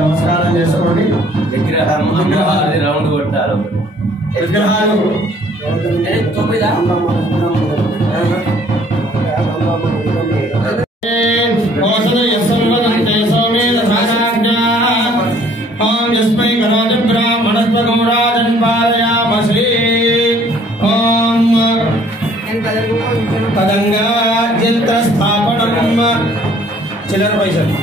నమస్కారం చేసుకోండి. రౌండ్ కొట్టారు విగ్రహాలు చిల్లర పైసలు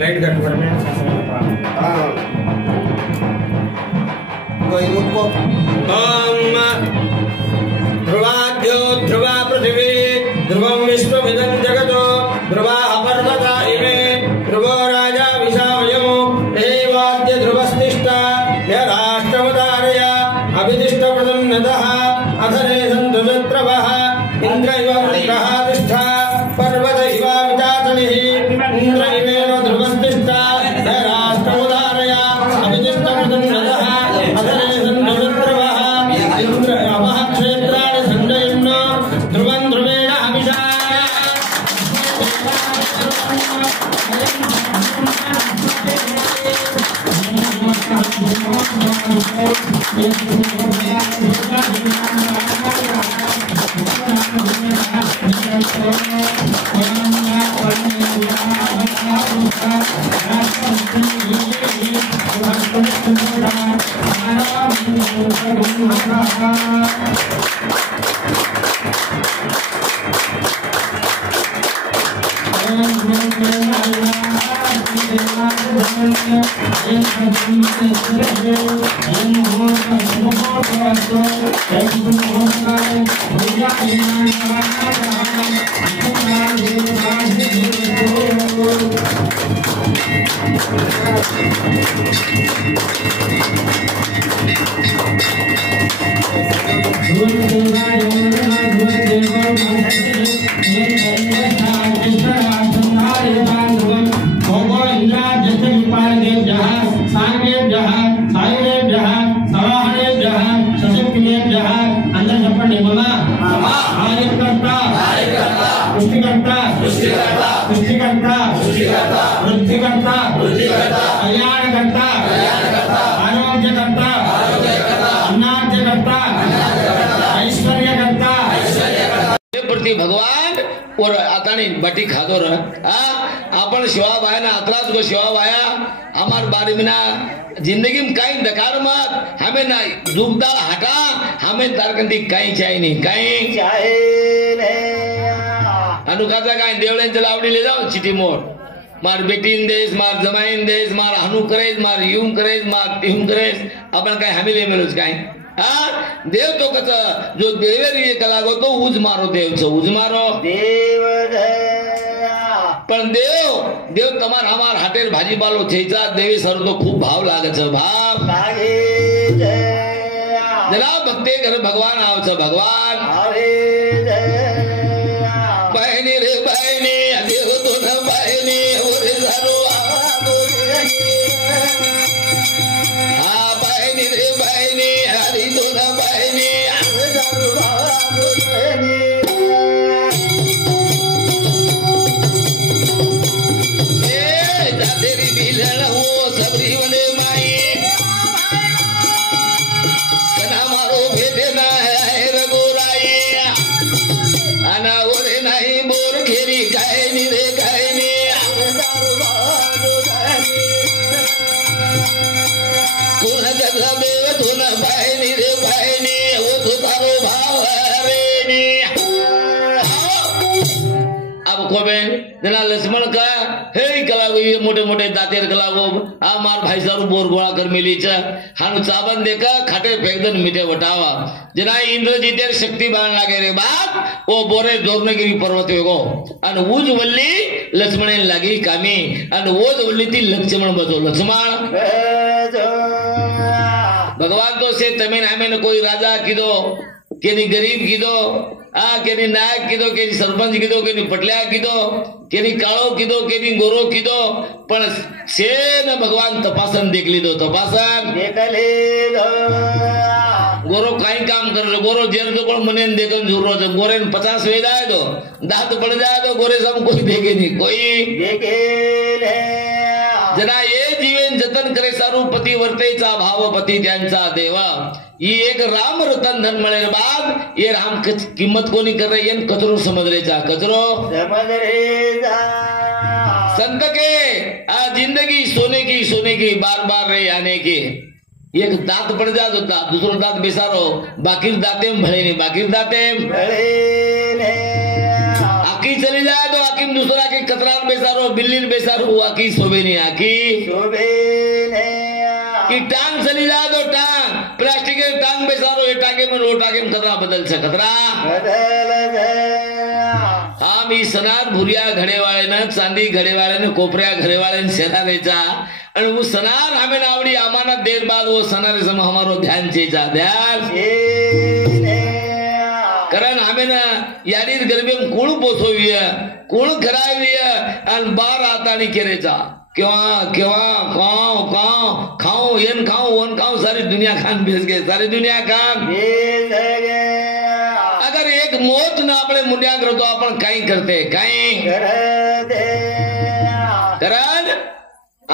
లైట్ కట్టుకోవడమే ध्रुवाद्यो ध्रुवा पृथिवी ध्रुवं विश्वमिदं जगतो ध्रुवाः पर्वता इमे ध्रुवो राजा विशावयो देवाद्य ध्रुवस्तिष्ठा यराष्ट्रवतारय अभितिष्ठप्रदं नतः अधरे सन्तु शत्रवः इन्द्र इव वृत्रः तिष्ठा पर्वत इव विचातलिः इन्द्र इवेव ध्रुवस्तिष्ठा यराष्ट्रवतारय अभितिष्ठप्रदं नतः अधरे सन्तु शत्रवः इन्द्र अमः क्षेत्राणि सञ्जयन् ध्रुवं ध्रुवेण हविषा भगवान और आता नहीं बटी खादो रह अपन शिवा भाया ना अतरात को शिवा भाया हमार बारे में ना जिंदगी में कहीं दकार मत हमें ना दुखदा हटा हमें तारकंदी कहीं चाहिए नहीं कहीं अनुकाचा काय देवळ्यांच्या लावडी ले जाओ चिठी मोड मार बेटीन देश मार जमाईन देश मार हनु करेज मार यूं करेज मार तिहूं करेज अपन काय हमी ले मिलोच काय देव तो कच जो देवेरी कलागो तो उज मारो देवचं उज मारो देव पण देव तमार हमार हाटेर भाजीपालो थेचा देवी सर तो खूप भाव लागच भाव जरा भक्ते घर भगवान आवच भगवान बहिणी रे बहिणी देव तो न बहिणी ओरे झालो बहिणी रे बहिणी हरी तो न बहिणी तेरी बिलण हो सबरी वने माई कना मारो भेदे ना है रघुराई आना ओरे नाही बोर खेरी गायनी रे गायनी कोण जगा देव तो न बहिणी रे बहिणी वो तो तारो भाव रे अब कोबे जना लक्ष्मण का हे कलागो ये मोठे मोठे दातेर कलागो आ मार भाई सारू बोर गोळा कर मिलीच हानु चाबन देखा खाटे फेकदन मिटे वटावा जना इंद्रजीतेर शक्ती बाण लागे रे बाप ओ बोरे जोरनगिरी पर्वत वेगो अन उज वल्ली लक्ष्मणेन लागी कामी अन ओज वल्ली ती लक्ष्मण बजो लक्ष्मण भगवान तो से तमेन हमें कोई राजा कीदो केनी गरीब कीदो केनी नायक कीदो केनी सरपंच कीदो केनी पटल्या कीदो केनी काळो कीदो केनी गोरो कीदो पण से न भगवान तपासन देखली दो तपासन देखले गोरो काई काम कर गोरो जेर तो कोण मनेन देखन जुरो जो गोरे 50 वे जाए दो दांत पड़ जाए तो गोरे सब कोई देखे नहीं कोई देखे जना ये जीवन जतन करे सारू पती वर्तेचा भाव पती त्यांचा देवा ये एक राम रतन धन मळे बाद ये राम किंमत कोणी कर रही है कचरो समझ रेचा कचरो समझ रेचा संत के जिंदगी सोने की बार बार रहे आने की एक दांत पड़ जा तो दूसरो दांत बेसारो बाकी दांते भले नहीं बाकी दांते आकी चली जाए तो आकी दूसरा की कतरान बेसारो बिल्ली बेसारो आकी शोभे नहीं आकी शोभे की टांग चली जाए तो टांग प्लास्टिक के टांग बेसारो ये टांगे में वो टांगे में खतरा बदल से खतरा हम ई सनार भुरिया घड़े वाले न चांदी घड़े वाले न कोपऱ्या घड़े वाले न सेना रेचा और वो सनार हमें नावड़ी अमानत देर बाद वो सनारे सम हमारो ध्यान चेचा ध्यान कारण हमें ना यारी गरबे में कुळ पोसोविय कुळ कराविय और बार आता नहीं केरेचा क्यों खाओ यन खाओ वन खाओ सारी दुनिया खान बेच गए सारी दुनिया खान अगर एक मौत ना अपने मुंडिया करो तो अपन कहीं करते कहीं करन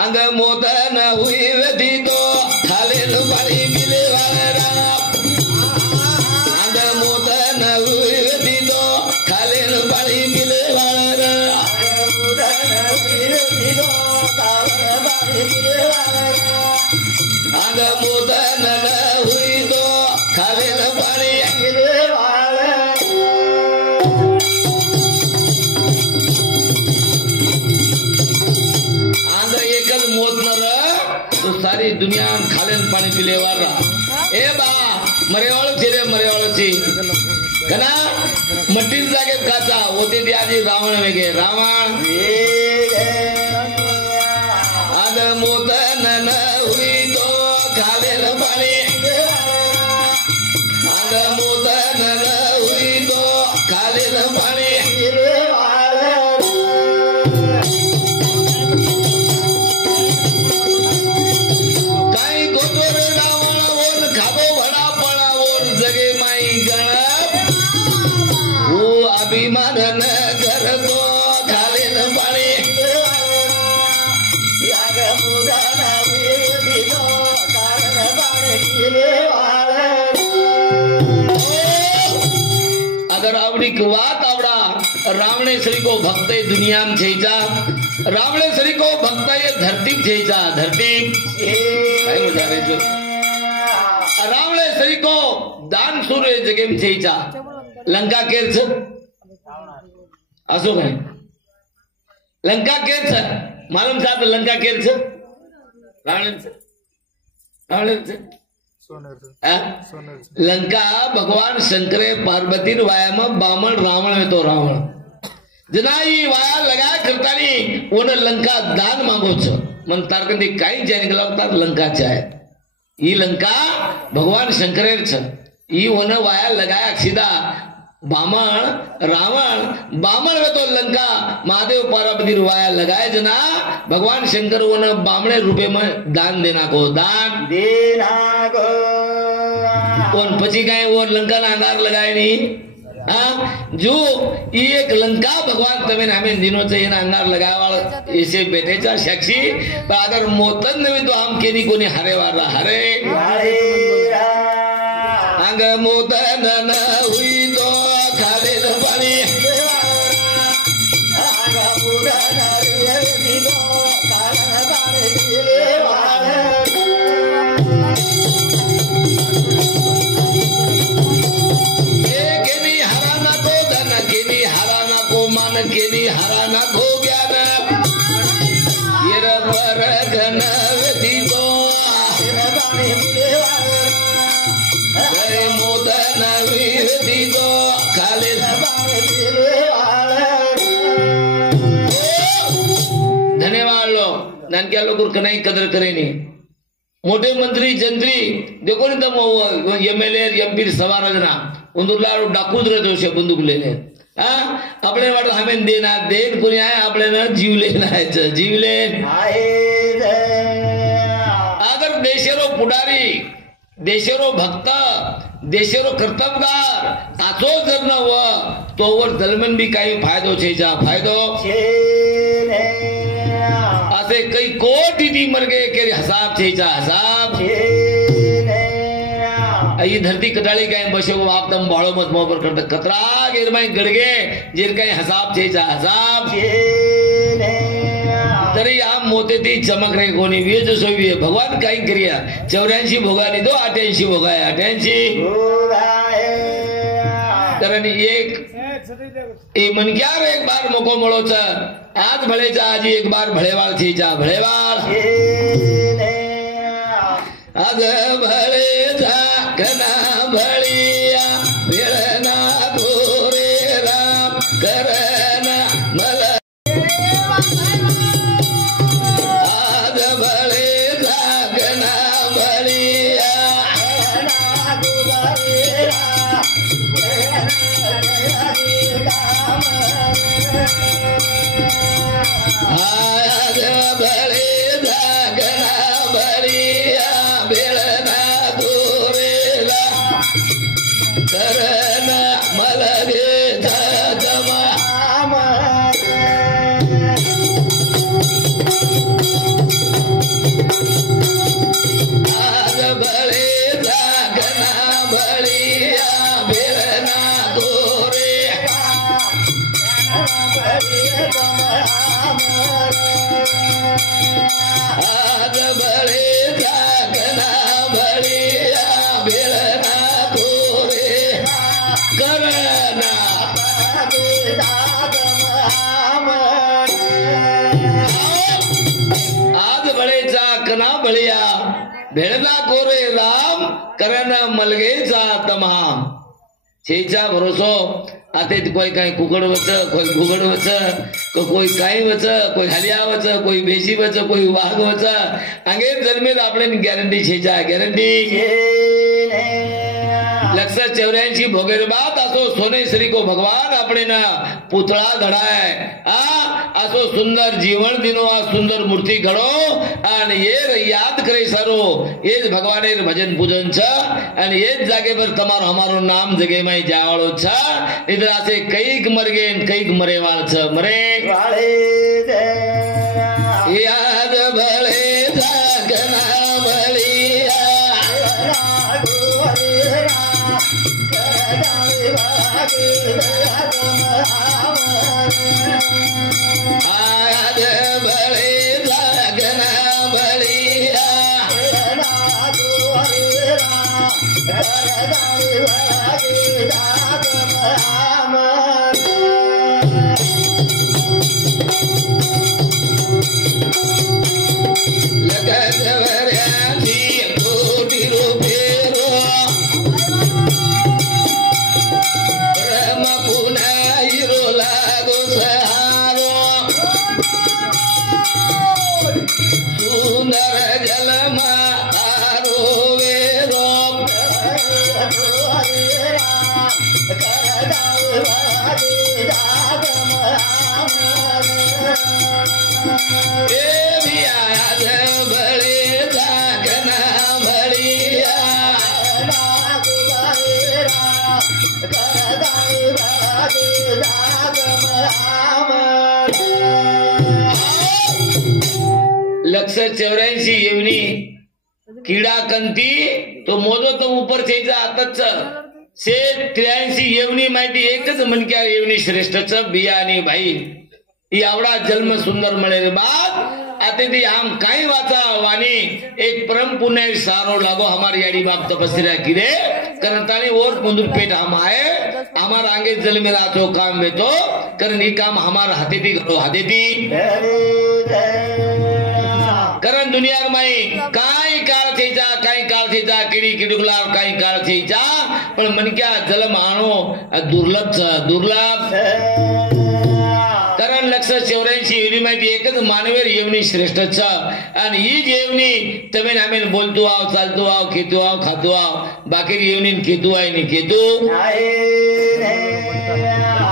अंग मौत न हुई व्यथी तो थाले न पानी मिले वाला अंग मौत न हुई व्यथी तो थाले न पानी मिले वाला अंग मौत न हुई तो थाले न पानी मिले वाला तो सारी दुनिया खालेन पानी पिले वाला ए बा मरेवाळो ची कना मट्टी जागे काचा होते ते आधी रावण वेगे रावण आद मोत न हुई तो खालेन पाणी आद मोत न हुई तो खालेन पाणी अभिमान घर तो खाले न पाणी अगर आवडी वात आवडा रावणेश्वरी को भक्त ये दुनिया में छेचा, रावणेश्वरी को भक्त ये धरती छेचा, धरती काय मजा रे जो रावणेश्वरी को दान सूर्य जगे में छेचा, लंका केर छ असो काय लंका केर छ मालूम साथ लंका केर छ रावण छ लंका भगवान शंकरे पार्वती वाया में बामण रावण में तो रावण जना ही वाया लगा करतानी ओने लंका दान मांगो छ मन तारकंदी काही जाय निकला तार लंका चाहे ई लंका भगवान शंकरे छ ई ओने वाया लगाया सीधा बामण रावण बामण में तो लंका महादेव पार्वती वाया लगाए जना भगवान शंकर ओने बामणे रूपे में दान देना को कौन पची गए वो लंका ना अंगार लगाए नहीं हाँ जो एक लंका भगवान तमें हमें दिनों से ना अंगार लगाए वाला ऐसे बैठे चा शख्सी पर अगर मोतन में तो हम केनी को नहीं हरे वाला हरे अंग मोतन न हुई तो खाले न पानी केनी हराना खो ज्ञान ये रबर घन व्यती तो मोदन व्यती तो खाले धन्यवाद लो नानक्या लोग कहीं कदर करे नहीं मोटे मंत्री जंत्री देखो नहीं तम एमएलए एमपी सवार जना उंदुरला डाकूच रहतो शे बंदूक लेने अपने वाट हमें देना देन कोणी आहे आपल्याला जीव लेना है जीव ले अगर देशेरो पुढारी देशेरो भक्त देशेरो कर्तव्यगार आचो जर न व तो वर दलमन भी काही फायदो छे जा फायदो असे कई कोटी दी मर गए के हिसाब छे जा हिसाब ये धरती कटाली गए बसे वो आप दम बाड़ो मत मोह पर करते कतरा गिर में गड़गे जिर कहीं हसाब छे जा हसाब तरी आप मोते थी चमक रही कोनी वे जो सोई है भगवान कहीं करिया 84 भोगा नहीं दो 88 भोगा है 88 तरनी एक मन क्या रे एक बार मोको मळो छ आज भळे जा आज एक बार भळेवाळ थी जा भळेवाळ आज भळे जा कना भळिया वेळना गोरे राम करना मला आज भळे जा कना भळिया आज भळे जा कना भळिया वेळना गोरेला करना मलगे जमा आज भळे जागना भळिया वेळना गोरे आज भळे जागना भळिया वेळना गोरे करना आज भळे जागना भळिया भेळना गोरे राम करना मलगेचा तमाम छेचा भरोसो आते कोई कहीं कुकड़ वच कोई घुगड़ वच कोई काई वच कोई हलिया वच कोई बेसी वच कोई वाघ वच अंगे जन्मे आपने गॅरंटी छेचा गॅरंटी 184 भोगेर बात असो सोनेश्वरी को भगवान अपने ना पुतळा घडाय असो सुंदर जीवन दिनो आ सुंदर मूर्ति घडो आणि ये याद करे सारो ये भगवाने भजन पूजन छ आणि ये जागे पर तमारो हमारो नाम जगे में जावाळो छ इधर आसे कईक मरगे कईक मरेवाळ छ मरे याद भळे जागना भळिया आज बळे जागना बळिया लगजवऱ्याची कोटी रुपेरो रम पुन्हा हिरो लागो सहारो सुंदर जलमा तारो वेरो आज बळे जागना बळिया लक्ष 84 येवनी किडा कंती तो मोजो तो ऊपर थेचा आताच से 83 येवनी माहिती एकच मनक्या येवनी श्रेष्ठच बिया आणि भाई एवढा जन्म सुंदर मिळे रे बाप आते दी हम काही वाचा वाणी एक परम पुण्य सारो लागो हमारी याडी बाप तपस्या किरे करतानी और मुंदुर पेट हम आए हमार आगे जल मेरा तो काम में तो करन ही काम हमार हाथे दी करो हाथे दी करन दुनिया में काही काळ थेजा काही काळ थेजा किडी किडुकला काही काळ थेजा पण मनक्या जलम आणो दुर्लभ कारण लक्ष 84 येवनी माहिती एकच मानवेर येवनी श्रेष्ठच आणि ही येवनी तमेन आम्ही बोलतो आव चालतो आव खेतो आव खातो आव बाकी येवनी खेतो आहे नि खेतो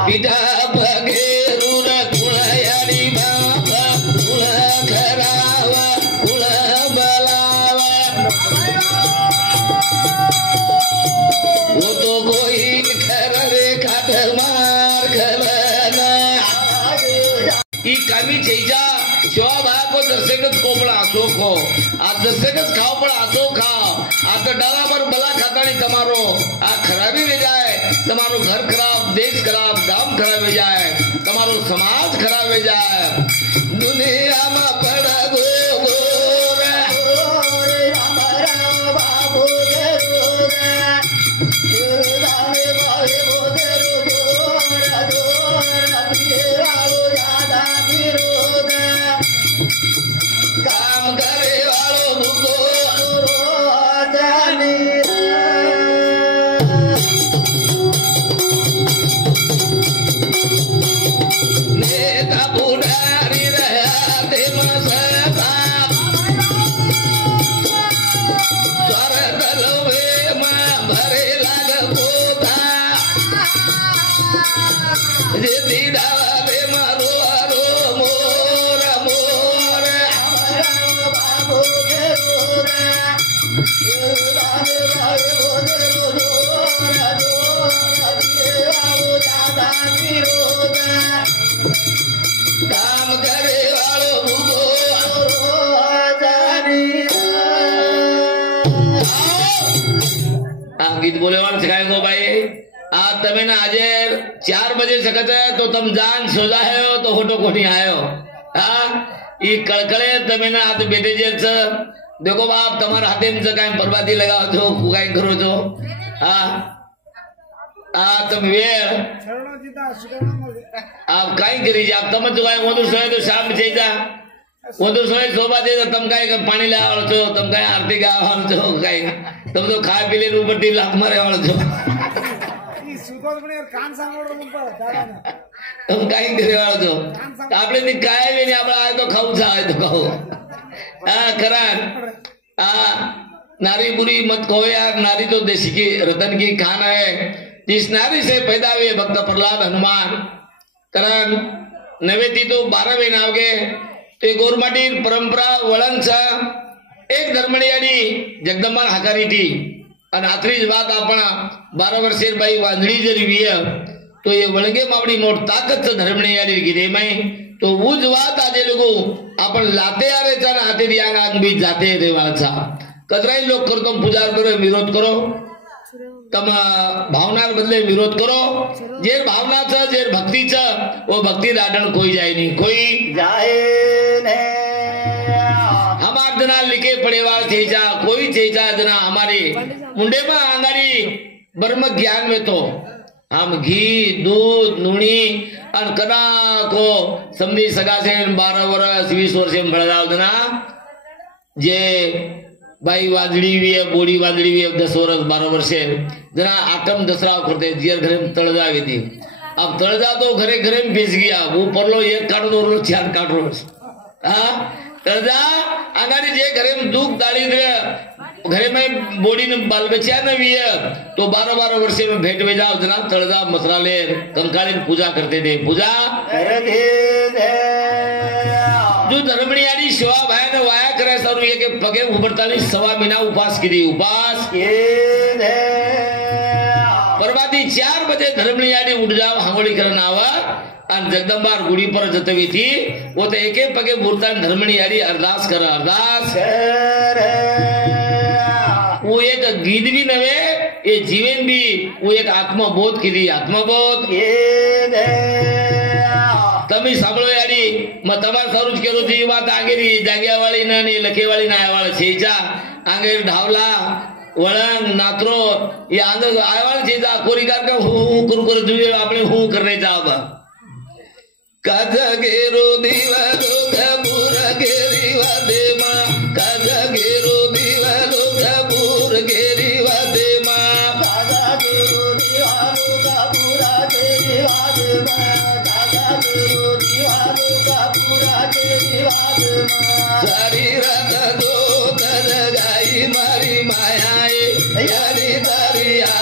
पिता बगेरून कुळयाडी बाबा कुळ करावा कुळ बलावा वो तो कोई खर रे खाट मार खलना ई कामी छेजा शिवा भाई को दर्शकच कोपड़ा आसो खो आ दर्शकच खाओ पण आसो खाओ आता डाला पर बला खातानी तमारो आ खराबी हो जाए तमारो घर खराब देश खराब गांव खराब हो जाए तमारो समाज खराब हो जाए दुनिया में पड़ा गो गोरा बाबू काम करे वालो भूगो नेता पुढारी रहा ते मसता स्वर दलवे मा भरे लाग पोता जे डाले मारो आरो मोर मोर बाबू काम करे वालो भूगो गीत बोले वाले सिखाए गो भाई आज तमे ना आज 4 बजे सकत है तो तुम जान सोजा है हो तो फोटो कोणी आयो हाँ ये कड़कड़े तमे ना आज बेटे जेच देखो बाप तुम्हारे हाथे में काय बर्बादी लगाओ छो काय करो छो हाँ तुम वेळ आप काय करी आप तम जो काय वधु सोए तो शाम चाहिए वधु सोए शोभा दे तम काय पानी ले आवड़ो छो तम काय आरती गा आवड़ो छो काय तम तो खा पी ले ऊपर टी लात मारे आवड़ो छो तुम काय करे आवड़ो छो आपले ती काय वेनी आपला आय तो खाऊ छा आय तो खाऊ हाँ करान नारी बुरी मत कहो यार नारी तो देशी की रतन की खान है जिस नारी से पैदा हुए भक्त प्रहलाद हनुमान कारण नवेती तो 12 नावगे ते गोरमाटी परंपरा वळण एक धर्मणियानी जगदंबा हाकारी थी અને આખરી જ વાત આપણા 12 વર્ષે ભાઈ વાંદળી જરી વિય તો એ વળગે માવડી મોટ તાકત ધર્મણિયાની કીધે મય તો ઉજ વાત આજે લોકો આપણ લાતે આરે ચાના હાથે દિયાંગ આંગ બી જાતે રેવાળ છા કતરાઈ લોક કરતો પૂજા કરો વિરોધ કરો तम भावनार बदले विरोध करो जेर भावना छ जेर भक्ति छ वो भक्ति दाडन कोई जाए नहीं कोई जाए ने हमार जना लिखे पड़े वाल चेजा कोई चेजा जना हमारे मुंडे में आंगारी ब्रह्म ज्ञान में तो हम घी दूध नूनी और कदा को समझी सगा से 12 वर्ष 20 वर्ष में बढ़ जना जे बाई वादड़ी हुई है बोड़ी वादड़ी हुई है 10 वर्ष 12 वर्ष जना आटम दसरा करते जियर घरे में तड़जा हुई थी अब तड़जा तो घरे घरे में बेच गया वो परलो एक काटो दो लो 4 काटो हाँ तड़जा अगाड़ी जे घरे में दुख दारिद्र घरे में बोड़ी ने बाल बच्चा न भी है तो 12-12 वर्ष में भेंट में जाओ जना तड़जा मसराले कंकाली पूजा करते थे पूजा जो धर्मणियारी सेवा भाई ने वाया करे सर ये के पगे उबरता नहीं 1.25 महीना उपास की उपास परवादी 4 बजे धर्मणियारी उठ जाओ हांगोली करना आवा और जगदम्बार गुड़ी पर जते हुई थी वो तो एक पगे मूर्ता धर्मणियारी अरदास कर अरदास वो एक गीत भी नवे ये जीवन भी वो एक आत्मबोध की थी आत्मबोध तभी सांभळो यारी मग तमार सरूच केरो जी बात आगेरी जाग्यावाळी ना ने लखेवाळी ना आयवाळ छेजा आगेर ढावला वळंग नात्रो ये आंग आयवाळ छेजा कोरीकार का हु करू कर जुए आपने हु करने जाब काज गेरो दीवा लोग पूरा गेरी वादे मा काज गेरो दीवा लोग पूरा गेरी वादे मा काज गेरो दीवा लोग पूरा गेरी वादे मा सारी रात दो दर गाई मारी माया यारी दरिया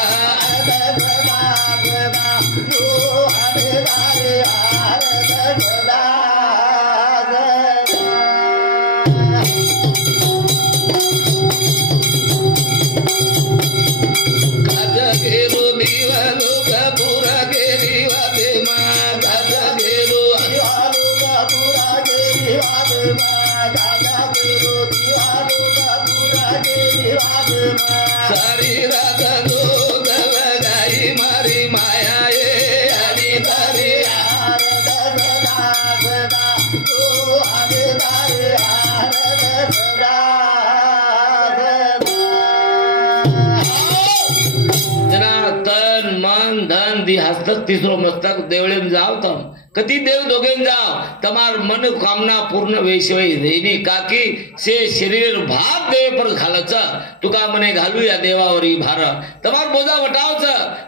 सारी रात दो गाई मारी माया हरी दरिया जना तन मन धन दी हस्तक तीसरो मस्तक देवळे में जाओ तम कति देव दोगे जाओ तमार मन कामना पूर्ण वेशवई रेनी काकी से शरीर भार देव पर घालच तुका मने घालू या देवावरी भार तमार बोजा वटावच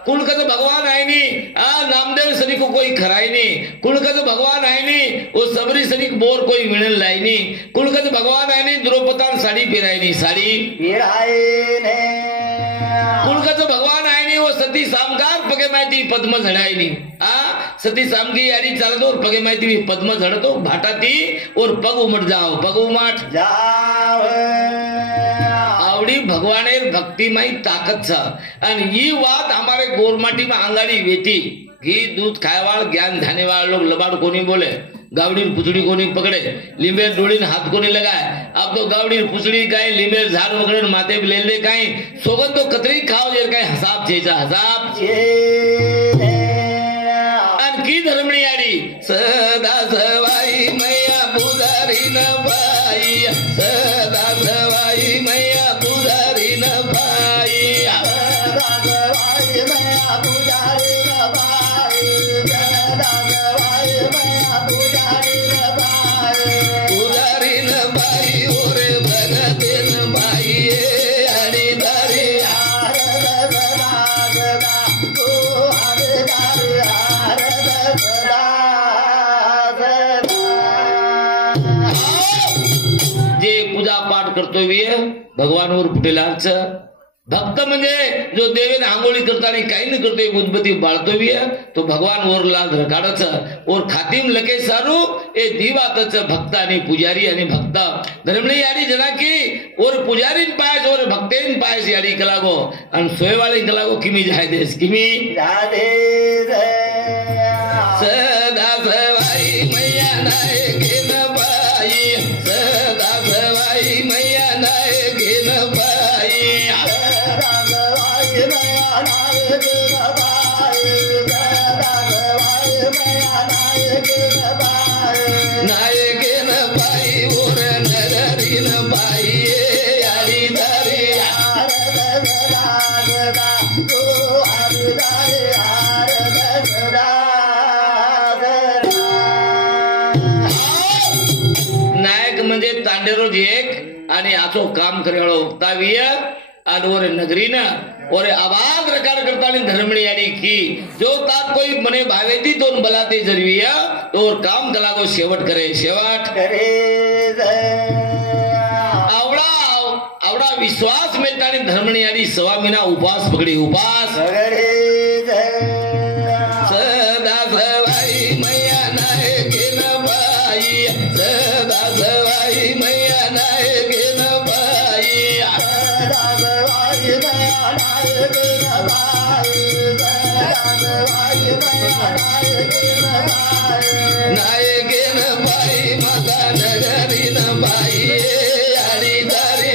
कुल कज भगवान आहे नी आ नामदेव सरी को कोई खराई नी कुल कज भगवान आहे नी वो सबरी सरी बोर कोई मिळेल लाई नी कुल कज भगवान आहे नी द्रौपदान साड़ी पहराई नी साड़ी पहराई ने कुल कज भगवान आहे नी वो सती सामगार पगे माहिती पद्म झड़ाई नी आ सती सामगी यारी चालतो और पगे माहिती भी पद्म झड़तो भाटाती और पग उमट जाओ पग उमट जाओ आवड़ी भगवानेर भक्ति माई ताकत छ आणि ई बात हमारे गोरमाटी में आंगाड़ी वेती घी दूध खाएवाल ज्ञान धानेवाल लोग लबाड़ कोनी बोले गावड़ी पुछड़ी कोनी पकड़े लिंबेर डोड़ी हाथ कोनी लगाए अब तो गावड़ी पुछड़ी काई लिंबेर झाड़ वगड़े माथे ले ले काई सोगन तो कतरी खाओ जेर काई हसाब छेचा हसाब की धर्मणियारी सदा सवाई मैया पुजारी न भाई सदा सवाई मैया पुजारी न भाई सदा सवाई मैया पुजारी न भाई सदा सवाई मैया पुजारी न भाई ओरे भगत न भाई हरि दरिया जे पूजा पाठ करतो भगवानवर फुटेलाच भक्त म्हणजे जो देवेन आंघोळी करताना काही न करतोय उदबत्ती बाळतोय तो भगवान वर लाल रकाडच और खातिम लके सारू ए दीवातच भक्त आणि पुजारी आणि भक्त धर्मणी यारी जना की और पुजारीन पायस और भक्तेन पायस यारी कलागो आणि सोयवाळी कलागो किमी जाय देस किमी राधे सदा सवाई मैया नाय घेन बाई सदा सवाई मैया नाय घेन बाई सदा सवाई मैया एक आणि आचो काम करेवाळो ताविय आणि ओरे नगरी न ओरे आवाज रकार करता धर्मणी यानी की जो तात कोई मने भावेती दोन बलाते जरविया तो और काम कलागो शेवट करे शेवट करे आवडा आवडा विश्वास मिळता आणि धर्मणी यानी सवा महिना उपास पकडी उपास सदा सवाई मैया नाही गेल बाई सदा सवाई मैया नाही गेल बाई नाही गेल बाई माझा नगरी न बाई आली दारी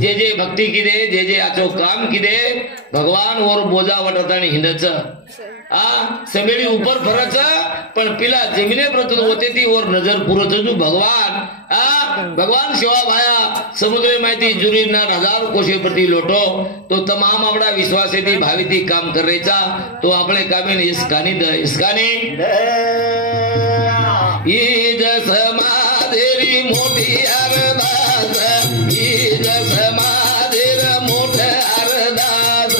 जे जे भक्ती किदे जे जे आचो काम किदे भगवान और बोजा वटतानी हिंदच समेडी ऊपर फरच पण पिला जमिने प्रत होते ती और नजर पुरत जो भगवान भगवान सेवा भाया समुद्र माहिती जुरी ना 1000 कोशे प्रति लोटो तो तमाम आपला विश्वास येती भाविती काम करायचा तो आपले कामेन इसकानी ईज समाधेरी मोठी अरदास ईज समाधेर मोठ अरदास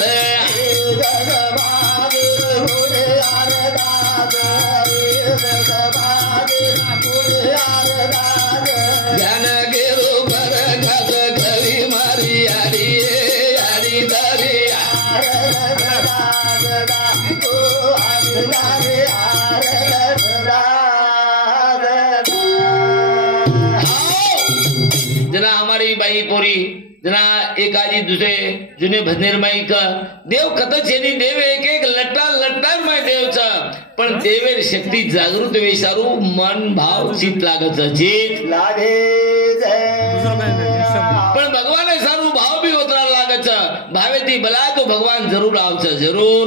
ज्ञान गेरो भर घास कवी मारी आडी आडी दारी जना हमारी बाई पोरी जना एक आजी दुसरे जुने भजनेर माई का देव कथच यांनी देव एक एक लट्टा माय देवचा पण देवेर शक्ती जागृत वेशारू मन भाव चित लागत चित लागे पण भगवान सारू भाव भी होता लागत भावे ती बला तो भगवान जरूर आवच जरूर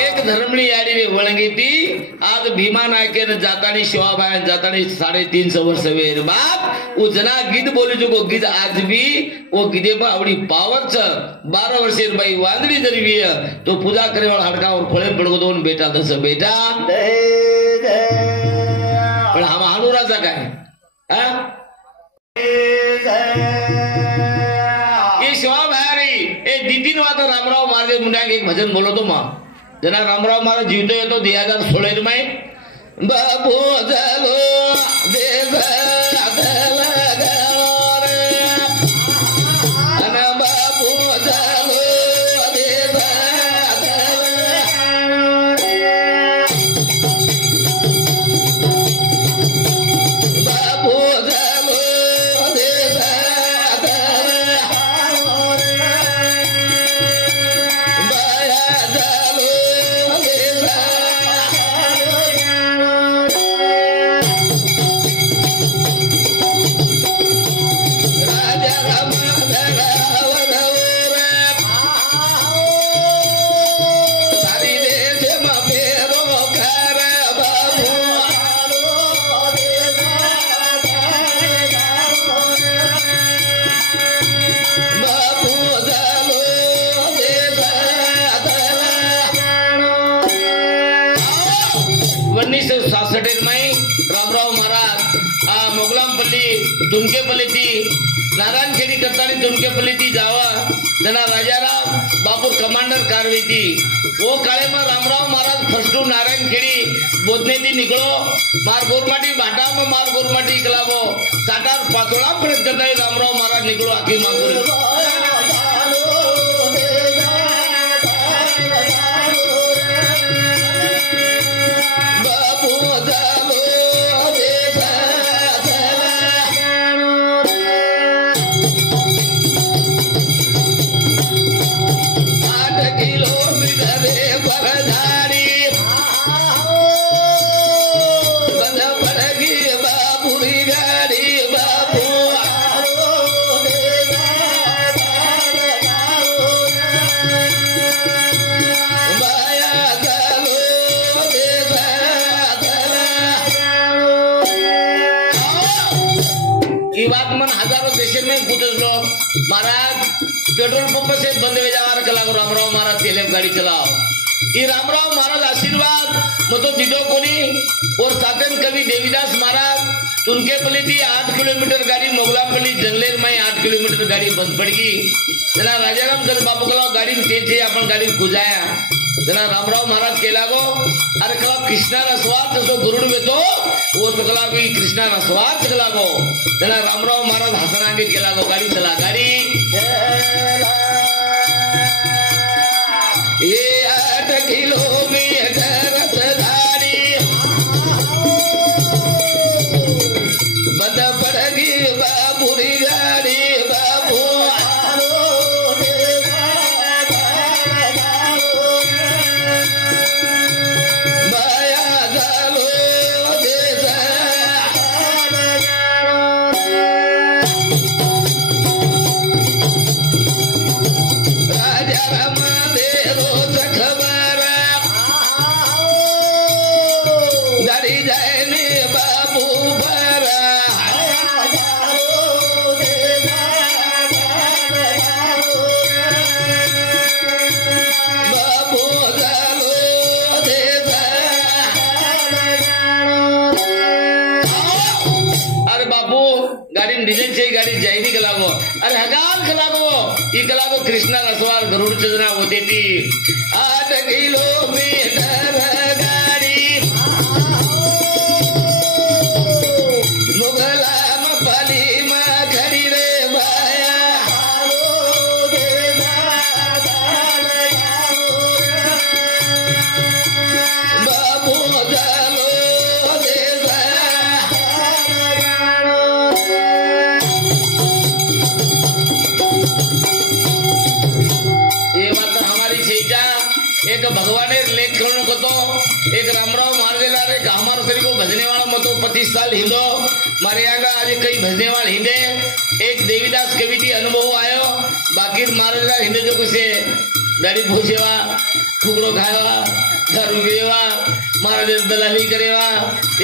एक धर्मणी याडी रे वळंगी ती आज भीमा नायकेन जातानी शिवाबायन जातानी 350 वर्ष वेर बाप उजना गीत बोली जो गीत आज भी वो गीते पर आवडी पावर छ 12 वर्षेर बाई वांदडी जरवी तो पूजा करे वाला हडकावर खोळे पडगो दोन बेटा दस बेटा पण हा महानुराचा काय ये शिवाबाई ए दीदीन वात रामराव मार्गे मुंड्या एक भजन बोलतो मा जना रामराव मारा जीवतो येतो 2016 माई बाबू झालो देव रामराव महाराज मोगलामपल्ली दुमकेपल्ली ती नारायणखेडी करता दुमकेपल्ली ती जावा जना राजाराम बापूर कमांडर कारवी थी वो काले में रामराव महाराज फर्स्टू नारायणखेडी बोधने थी निकलो मार गोरमाटी भाटा में मार गोरमाटी इकलावो साटार पातोड़ा प्रयत्न करता है रामराव महाराज निकलो आखी मांगो बापू पेट्रोल पंप से बंद हो जावा कला रामराव महाराज तेलेब गाड़ी चलाओ ये रामराव महाराज आशीर्वाद मतो दिडो कोनी और सातन कवि देवीदास महाराज उनके पली थी 8 किलोमीटर गाड़ी मोगलापल्ली जंगलेर में 8 किलोमीटर गाड़ी बंद पड़ गई जना राजाराम चंद्र बापू कला गाड़ी में तेज अपन गाड़ी खुजाया जना रामराव महाराज के लागो अरे कला कृष्णा रसवाद जसो गुरुड़ में तो वो तो कला भी कृष्णा रसवाद के लागो जना रामराव महाराज हसनांगे के लागो गाड़ी चला गाड़ी ये 8 किलोमीटर गाड़ी बंद पड़गी बाबूरी गाड़ी बाबू गाड़ी जायनी कलागो अरे हगाल कलागो ई कलागो कृष्णा रसवार गरुड़ चंद्रा होते थी 8 किलोमीटर गाड़ी मुगला मपली में खड़ी रे भाया बाबू चलो एक भगवाने लेख को तो एक रामराव मारवेला रे हमारो करीब भजने वाला मतो 25 साल हिंदो मारे आगा आज कई भजने वाले हिंदे एक देवीदास कवि थी अनुभव आयो बाकी मारवेला हिंदे जो कुछ गाड़ी भूसेवा फुकड़ो खाएवा दारू पीवा महाराज दलाली करेवा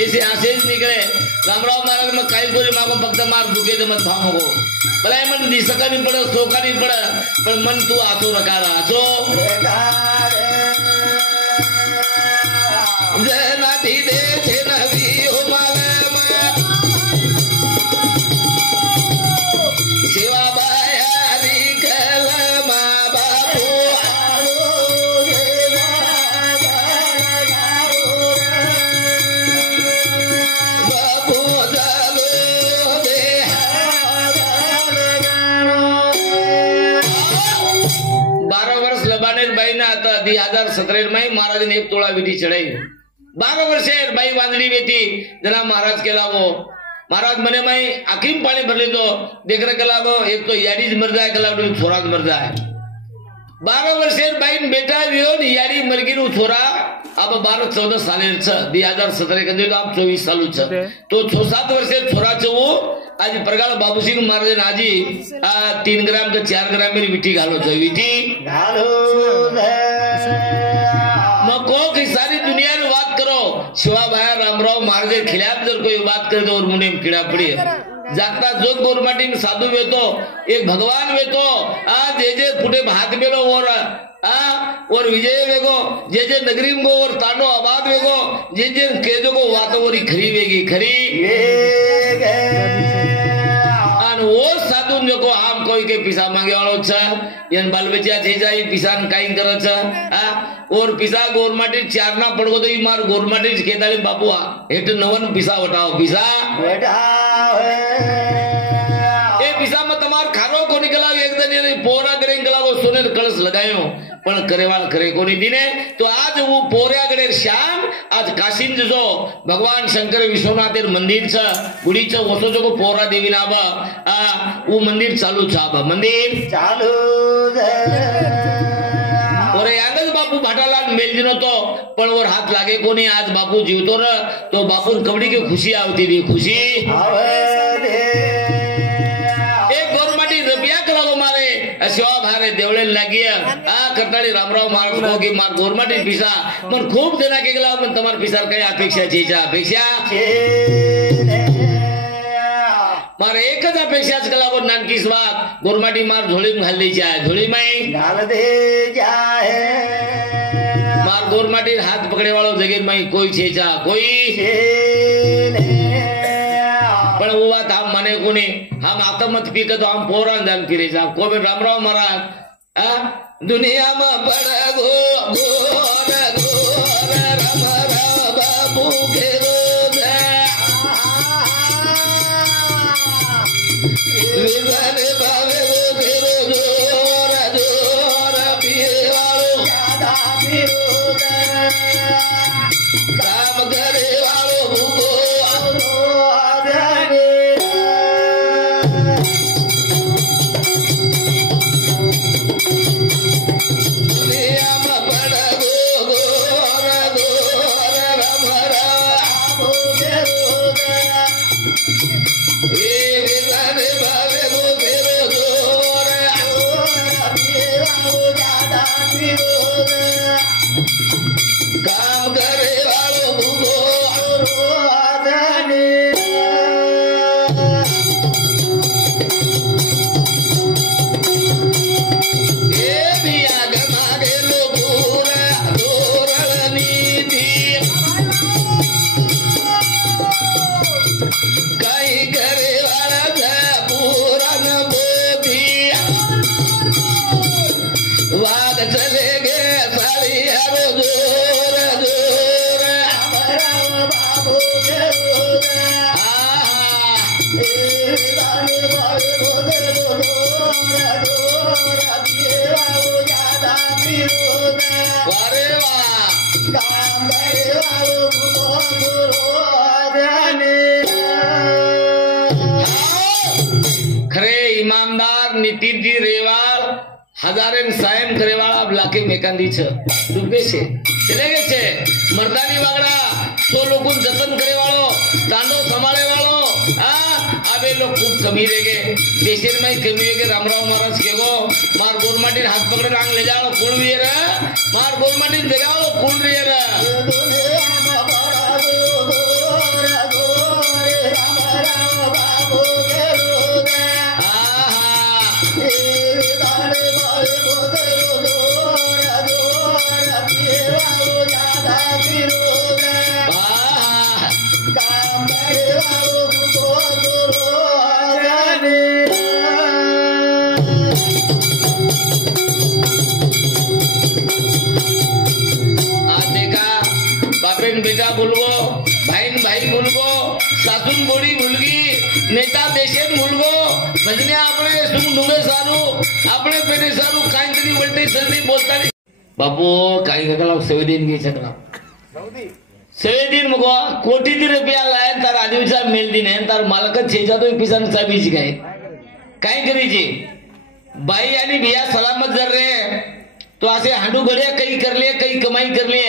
ऐसे आशेज निकले रामराव महाराज में काई कोरी मागो फक्त मार दुखे तो मत थामो भला मन दिसका नहीं पड़े सोका नहीं पड़े पर मन तू आतो रकारा आतो जनाती दे छे नवी उमालमा सेवा बायारी कलमा बापू बापू जालो दे 12 वर्ष लबानेर बाई ना आता 2017 में महाराज ने 1 तोला विधि चढ़ाई 12 वर्षे बाई बांधली बेती जना महाराज के लागो महाराज मने माई आखिम पानी भर ले तो देख रहे के लागो एक तो यारी मर जाए के लागो छोरा मर जाए 12 वर्षे बाई बेटा वियो यारी मर गई छोरा अब 12-14 साल 2017 के तो आप 24 साल तो 6-7 वर्षे छोरा वो आज प्रगाल बाबू सिंह महाराज आजी 3 ग्राम के 4 ग्राम मेरी विठी घालो छो विठी मको की सारी दुनिया में बात करो शिवा भाया रामराव महाराज खिलाफ जर कोई बात करे तो और मुने में कीड़ा पड़ी जागता जोग गोरमाटी में साधु वेतो एक भगवान वेतो जे फुटे हाथ बेलो और विजय वेगो जे नगरी में गो और तांडो आबाद वेगो जे केजो को वातो वरी खरी वेगी खरी वो साधु जो को आम कोई के पिसा मांगे वालो छ यन बाल बच्चा छे जाई पिसान काई करो छ और पिसा गोरमाटी चारना पड़गो तो ई मार गोरमाटी केदाली बापू हेट नवन पिसा वटाओ पिसा ए पिसा में तमार खारो को निकला एक दिन ये पोरा करे निकला वो सोने कलश लगायो पण करेवाल करे कोनी दिने तो आज वो पोऱ्या गडे श्याम आज काशीन जो भगवान शंकर विश्वनाथेर मंदिर छ गुडी छ ओसो जो को पोरा देवी ना बा वो मंदिर चालू छ बा मंदिर चालू और यांगज बापू भाटालाल मेलजिनो तो पण और हाथ लागे कोनी आज बापू जीवतो र तो बापू कबड्डी की खुशी आवती थी खुशी एक गोरमाटी रबिया कलागो मारे शिवा भारे देवळे लागिया कटाड़ी रामराव महाराज को की मार गोरमाटी पिसा मन खूब देना के गला मन तमार पिसार काय अपेक्षा छे अपेक्षा मार एकच अपेक्षाच कला पण नानकीस वाक गोरमाटी मार झोळी घाललीची आहे झोळी माई घाल दे जाए मार गोरमाटी हाथ पकड़े वालों जगह माई कोई छेचा कोई पण वो बात हम माने कोनी हम आता मत पी के तो हम पोरान जान फिरे जा को भी रामराव महाराज दुनिया में बड़ा गो गोर गोर रामराव बाबू घेरो दे विजन बावे गो घेरो जोर जोर पीरे वालो ज्यादा पीरो दे काम करे वालो भूगो काम करे वालों भूगो खरे ईमानदार नीतिजी रेवाल हजारेन सायम करेवाला अब लाके मेकांदी छ डूबे छे चले गए छे मर्दानी वागड़ा तो लोगों जतन करे वालो तांडव संभाले वालो अबे लोग खूब कमी रेगे देशेर में कमी रेगे रामराव महाराज के गो मार गोरमाटी हाथ पकड़े रांग ले जाओ कौन भी रे मार गोरमाटी जगाओ कौन भी रे बेटा बोलगो भाईन भाई बोलगो सासून बोडी मुलगी नेता देशेन मुलगो भजने आपणे सुम डुंगे सारू आपणे पेने सारू काहीतरी बोलते सर्दी बोलतानी बापू काही गगला सेवेदीन घे सकला सेवेदीन मगो कोटी रुपया लाय तार आदिवासी मेल दिन है तार मालकत छेजा तो पिसान साबीज गए काय करीजे बाई आणि बिया सलामत जर रे तो असे हांडू गड्या काही करले काही कमाई करले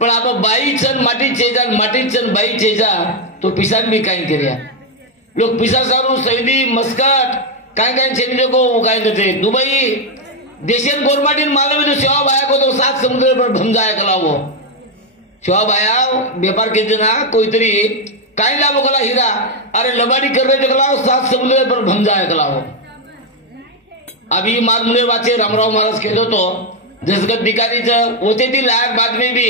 पण आप बाई चन माटी चेजा माटी चन बाई चेजा तो पिसान भी काही करिया लोग पिसा सारू सैदी मस्कट काय चेंजो को काय कहते दुबई देशन गोरमाटीन मालूम है तो सेवा बाया को तो 7 समुद्र पर भम जाए कलावो सेवा बाया व्यापार के जना कोई तरी काय लावो कला हीरा अरे लबाडी कर रहे कलावो 7 समुद्र पर भम जाए कलावो अभी मारमुले वाचे रामराव महाराज कहतो तो जसगत भिकारीचं होते ती लायक बातमी भी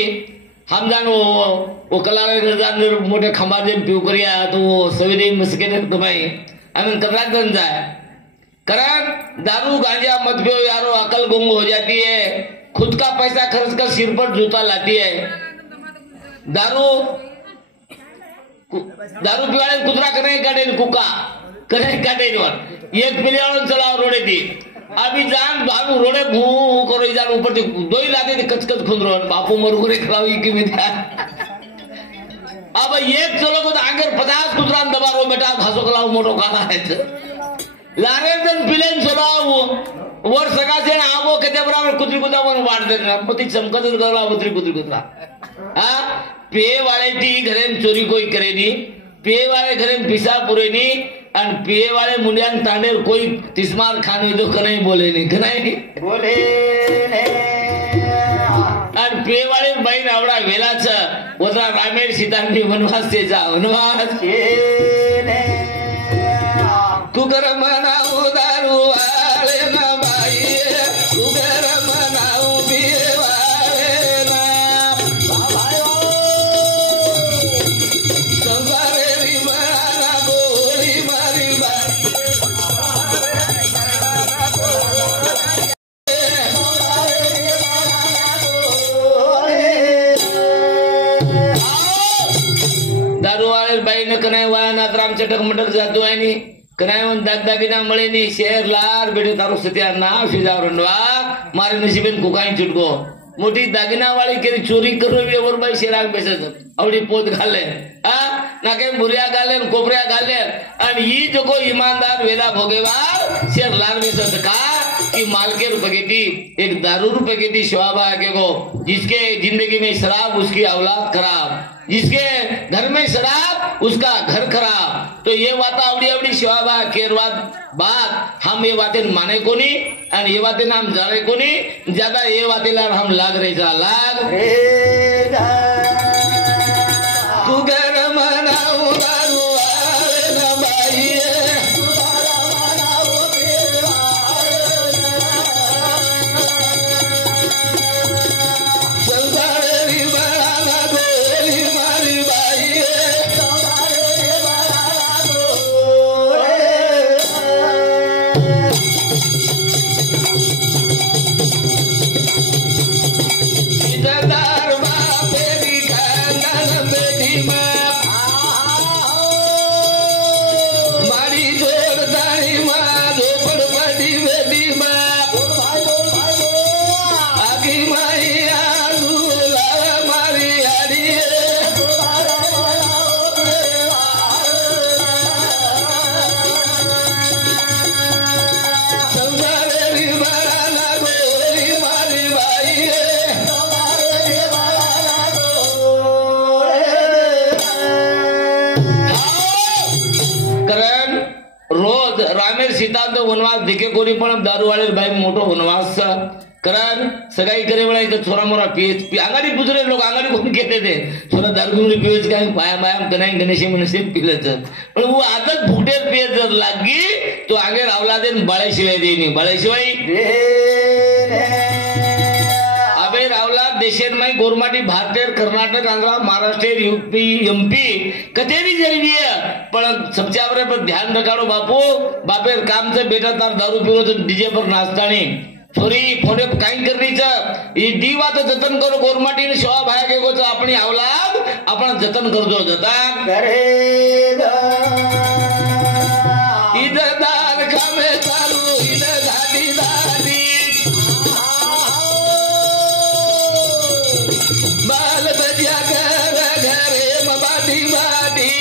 हम जान वो कलाकार जान मोटे खंबा देन पिऊ करिया तो सवेदे मस्के तो भाई हमें कतरात बन जाए कारण दारू गांजा मत पियो यारो अकल गुंग हो जाती है खुद का पैसा खर्च कर सिर पर जूता लाती है दारू पिवाड़े कुतरा करे काटे कुका करे काटे 1 पिलियाळो चलाव रोडे थी अभी जान बाबू रोडे भू करो जान ऊपर से दोई लादे कचकच खुंदरो बापू मरु रे खलावी की में अब एक चलो को आगे 50 कुतरान दबारो बेटा घासो खलाव मोटो गाना है लारे दिन पिलेन चलाओ वर सका से आगो के बराबर कुतरी कुदा वन वाट दे पति चमकत गला उतरी कुतरी कुतरा हां पे वाले ती घरेन चोरी कोई करे नी पे वाले घरेन पिसा पुरे नी और पिए वाले मुंडियान तांडेर कोई तिस्मार खाने जो कने बोले नहीं बोले और पिए वाले बहन आवड़ा वेलाच वजा रामेर सीतांनी वनवास से जा वनवास कुकर मनाऊ दारू वाले ना बाई कुकर मनाऊ पिए वाले ना संसारे री बना गोली मारी दारू वाले बाई ने कनाई वाला ना राम चटक मटक जातो है नी कनाई दागदागिना મળે ની શેર લાર બેડે તારું સત્યા ના ફીજા રંડવા મારે નસીબેન કુકાઈ છૂટકો મોટી દાગીના વાળી કે ચોરી કરવી એવર ભાઈ શેરાગ બેસે આવડી પોત ગાલે હા ના કે બુરિયા ગાલે કોપરિયા ગાલે અને ઈ જો કોઈ ઈમાનદાર વેલા ભોગેવાર શેર લાર બેસે का कि मालके रुपगेटी एक दारू रुपगेटी शवाबा के को जिसके जिंदगी में शराब उसकी औलाद खराब जिसके घर में शराब उसका घर खराब तो ये बात आवड़ी आवड़ी शवाबा केरवाद बात हम ये बातें माने को नहीं और ये बातें हम जाने को नहीं ज्यादा ये बातें लाग हम लाग रहे जा लाग तू घर मनाऊ दारू वाले ना बाई सीता तो वनवास दिखे कोणी पण दारूवाले बाई मोठो वनवास करण सगाई करे वाला इथं छोरा मोरा पीएच आंगाडी पुजरे लोक आंगाडी कोण घेते ते छोरा दारू घेऊन पीएच काय पाया माया कनाई गणेशी म्हणून सेम पिलच पण वो आदत फुटेर पीएच जर लागी तो आगे रावला देन बाळेशिवाय देनी बाळेशिवाय अबे रावला देशेर में गोरमाटी भारतीय कर्नाटक आंध्र महाराष्ट्र यूपी एमपी कचेरी जरूरी है पण सबसे आवरे पर ध्यान रखाड़ो बापू बापेर काम से बेटा तार दारू पीरो तो डीजे पर नाचतानी छोरी फोने काई करनी च ये दी बात जतन करो गोरमाटी ने शोभा भाया के को अपनी औलाद अपन जतन करजो जतन करेगा इधर दार खामे चालू इधर घाटी दादी बाल बजिया घर घरे मबाटी बाटी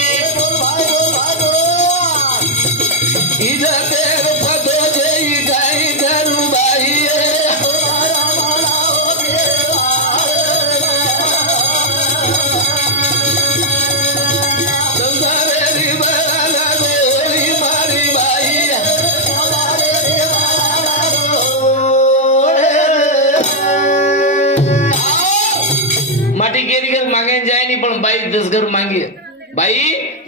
इधर तेर पदो जई गाई धरू बाई माटी केरी घर मागे जाय नहीं पण बाई 10 घर मांगे बाई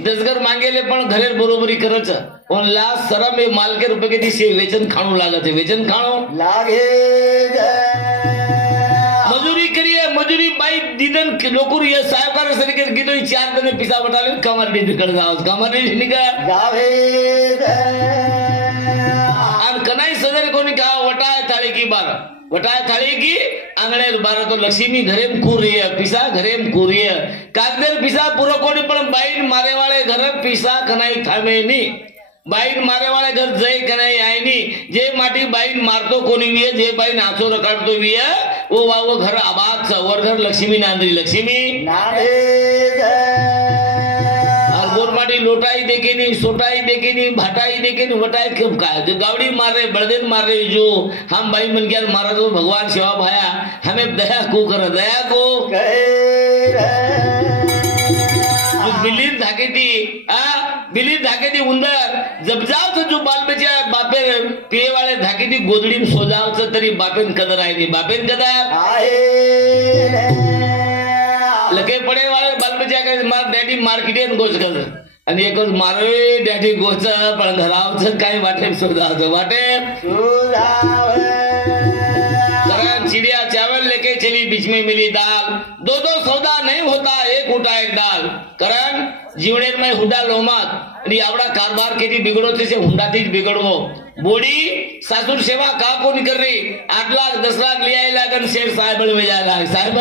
10 घर मांगेले पण घरे बरोबरी करच पण लास्ट सरा में माल के रुपए के दिसे वेचन खाणू लागत है वेचन खाणू लागे मजूरी करिए मजूरी बाई दिदन लोकुर ये साहबकार सरिके गिदो 4 दिन पिसा बटाले कमर निकल जाओ कमर निकल जावे आन कनाई सदर कोनी का वटाय थाली की बार वटाय थाली की आंगणे बार तो लक्ष्मी घरेम कूरी है पिसा घरेम कूरी है कागदेर पिसा पूरा कोनी पण बाईन मारे वाले घर पिसा कनाई थामे नी बाईन मारे वाले घर जय कनाई आय नी जे माटी बाईन मारतो कोणी भी है जे बाईन हाथों रकाडतो भी है वो घर आबाद वर घर लक्ष्मी नांदरी लक्ष्मी और गोरमाटी लोटाई देखे नहीं सोटाई देखे नहीं भाटाई देखे नहीं वटाई कब का जो गावड़ी मार रहे बड़देन मार रहे जो हम भाई मन क्या मारा तो भगवान सेवा भाया हमें दया को कर दया को बिल्ली धाके थी बिल्ली धाके थी उंदर जब जाओ तो जो बाल बच्चा बापे पिए वाले धाके थी गोदड़ी में सो जाओ तो तरी बापेन कदर आई थी बापेन कदर लगे पड़े वाले बाल बच्चा का मार डैडी मार्केट गोज कर आणि एकच मारवे डॅडी गोच पण धरावचं काही वाटेल सुधावचं वाटेल चिड़िया चावल लेके चली बीच में मिली दाल दो दो सौदा नहीं होता एक उठा एक डाल कारण जीवनेर में हुंडा लोमात आणि आवडा कारभार केली बिघडो तसे हुंडातीच बिघडवो बोडी सासूर सेवा का कोणी कर रही 8 लाख 10 लाख लिया लागन शेर साहेब में जायला साहेब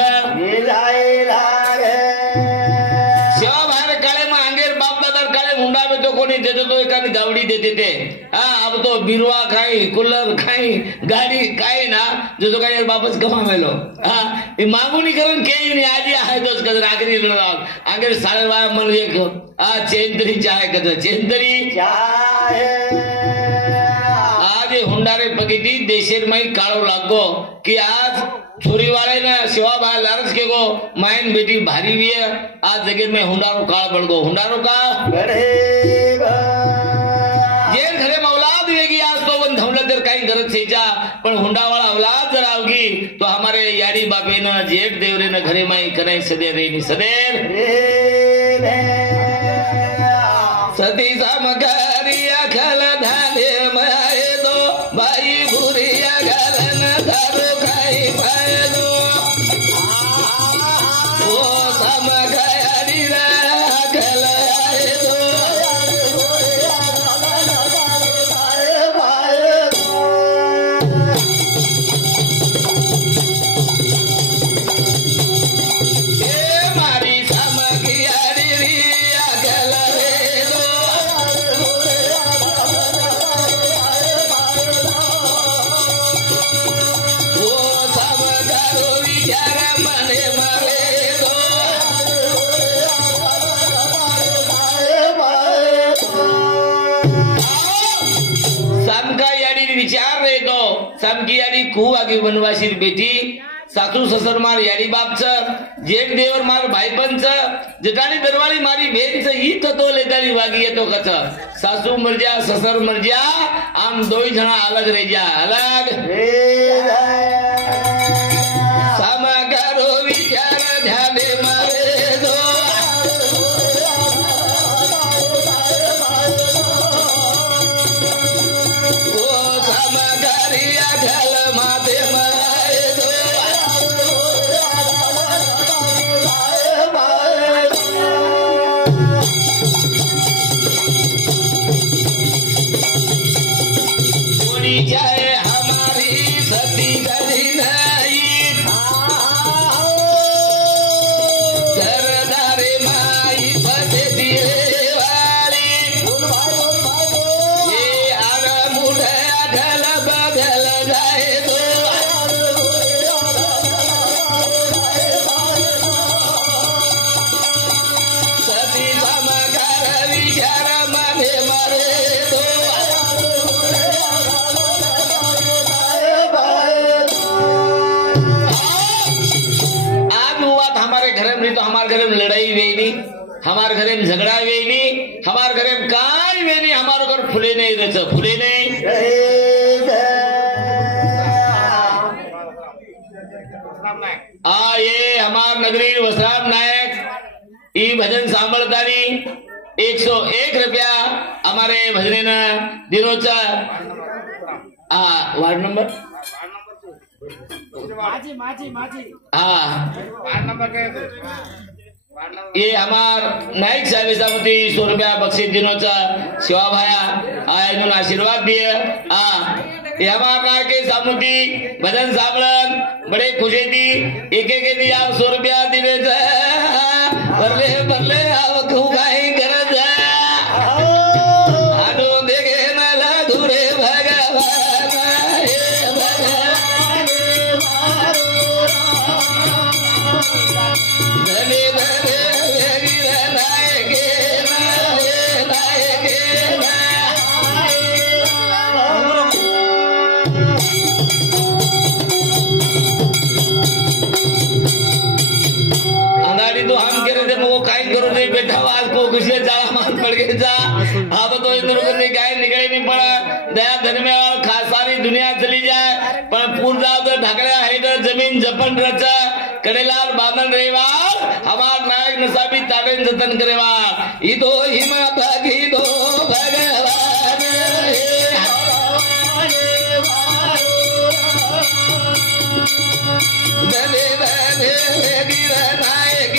सेवा बाहेर काळे में अंगेर बाप दादा काळे हुंडा में तो कोणी देते तो एखादी गावडी देते ते हाँ अब तो बिरवा खाई कूलर खाई गाड़ी खाई ना जो काही वापस कमावेलो हाँ ये मांगू नहीं करन के नहीं आज आहे तोच कदर आखरी आगे 12.5 मन एक चेंतरी चाय कदर चेंतरी चाय आज हुंडारे पगिती देशेर में काळो लागो कि आज छोरी वाले ना सेवा भाई लारस के गो माइन बेटी भारी भी है आज जगह में हुंडारो काळ बढ़ गो हुंडारो का जेन घरे में औलाद वेगी आज तो वन धमलदर काही गरज सेजा पण हुंडा वाला औलाद जर आवगी तो हमारे याडी बापे न जेठ देवरे न घरे में कनाई सदेर रे सदेर सती समकारिया खल धाने माए दो भाई भूरिया गलन धरो खाई पाए दो वो समकारिया खल आए दो सामकी याडी खूप आगी वनवासी बेटी सासू ससर मार याडी बापच जेठ देवर मार भाईपंच जटाणी दरवाळी मारी बेनच ही तो लेताली वागी येतो कच सासू मरजा ससर मरजा आम दोई जना अलग रह जा अलग सामगारो विचार ध्याने मारे दो लड़ाई वेनी हमारे घरे में झगड़ा वेनी हमारे घरे में काय वेनी हमारे घर फुले नहीं रच फुले नहीं ये हमार नगरी वसराम नायक ई भजन सांभळतानी 101 रुपया हमारे भजनेन दिनोचा वार्ड नंबर वार्ड नंबर ये हमार नायक साहेब समिति 100 रुपया बख्शीश दिनोचा सेवा भाया आयोजन आशीर्वाद दिए ये हमार नायक समिति भजन सामलन बड़े खुशी थी एक दिया 100 रुपया दिने भरले भरले गाई कर देखे मला धुरे बेटा आज को कुछ जाला मान पड़ गए जा अब तो इंद्र करने गाय निकले नहीं पड़ा दया धन में और खास सारी दुनिया चली जाए पर पूर्जा तो ढकड़ा है तो जमीन जपन रचा कड़ेलाल बादन रेवाल हमार नायक नसाबी ताड़न जतन करेवाल इदो हिमाता गीदो भगवान दले दले गिरा नायक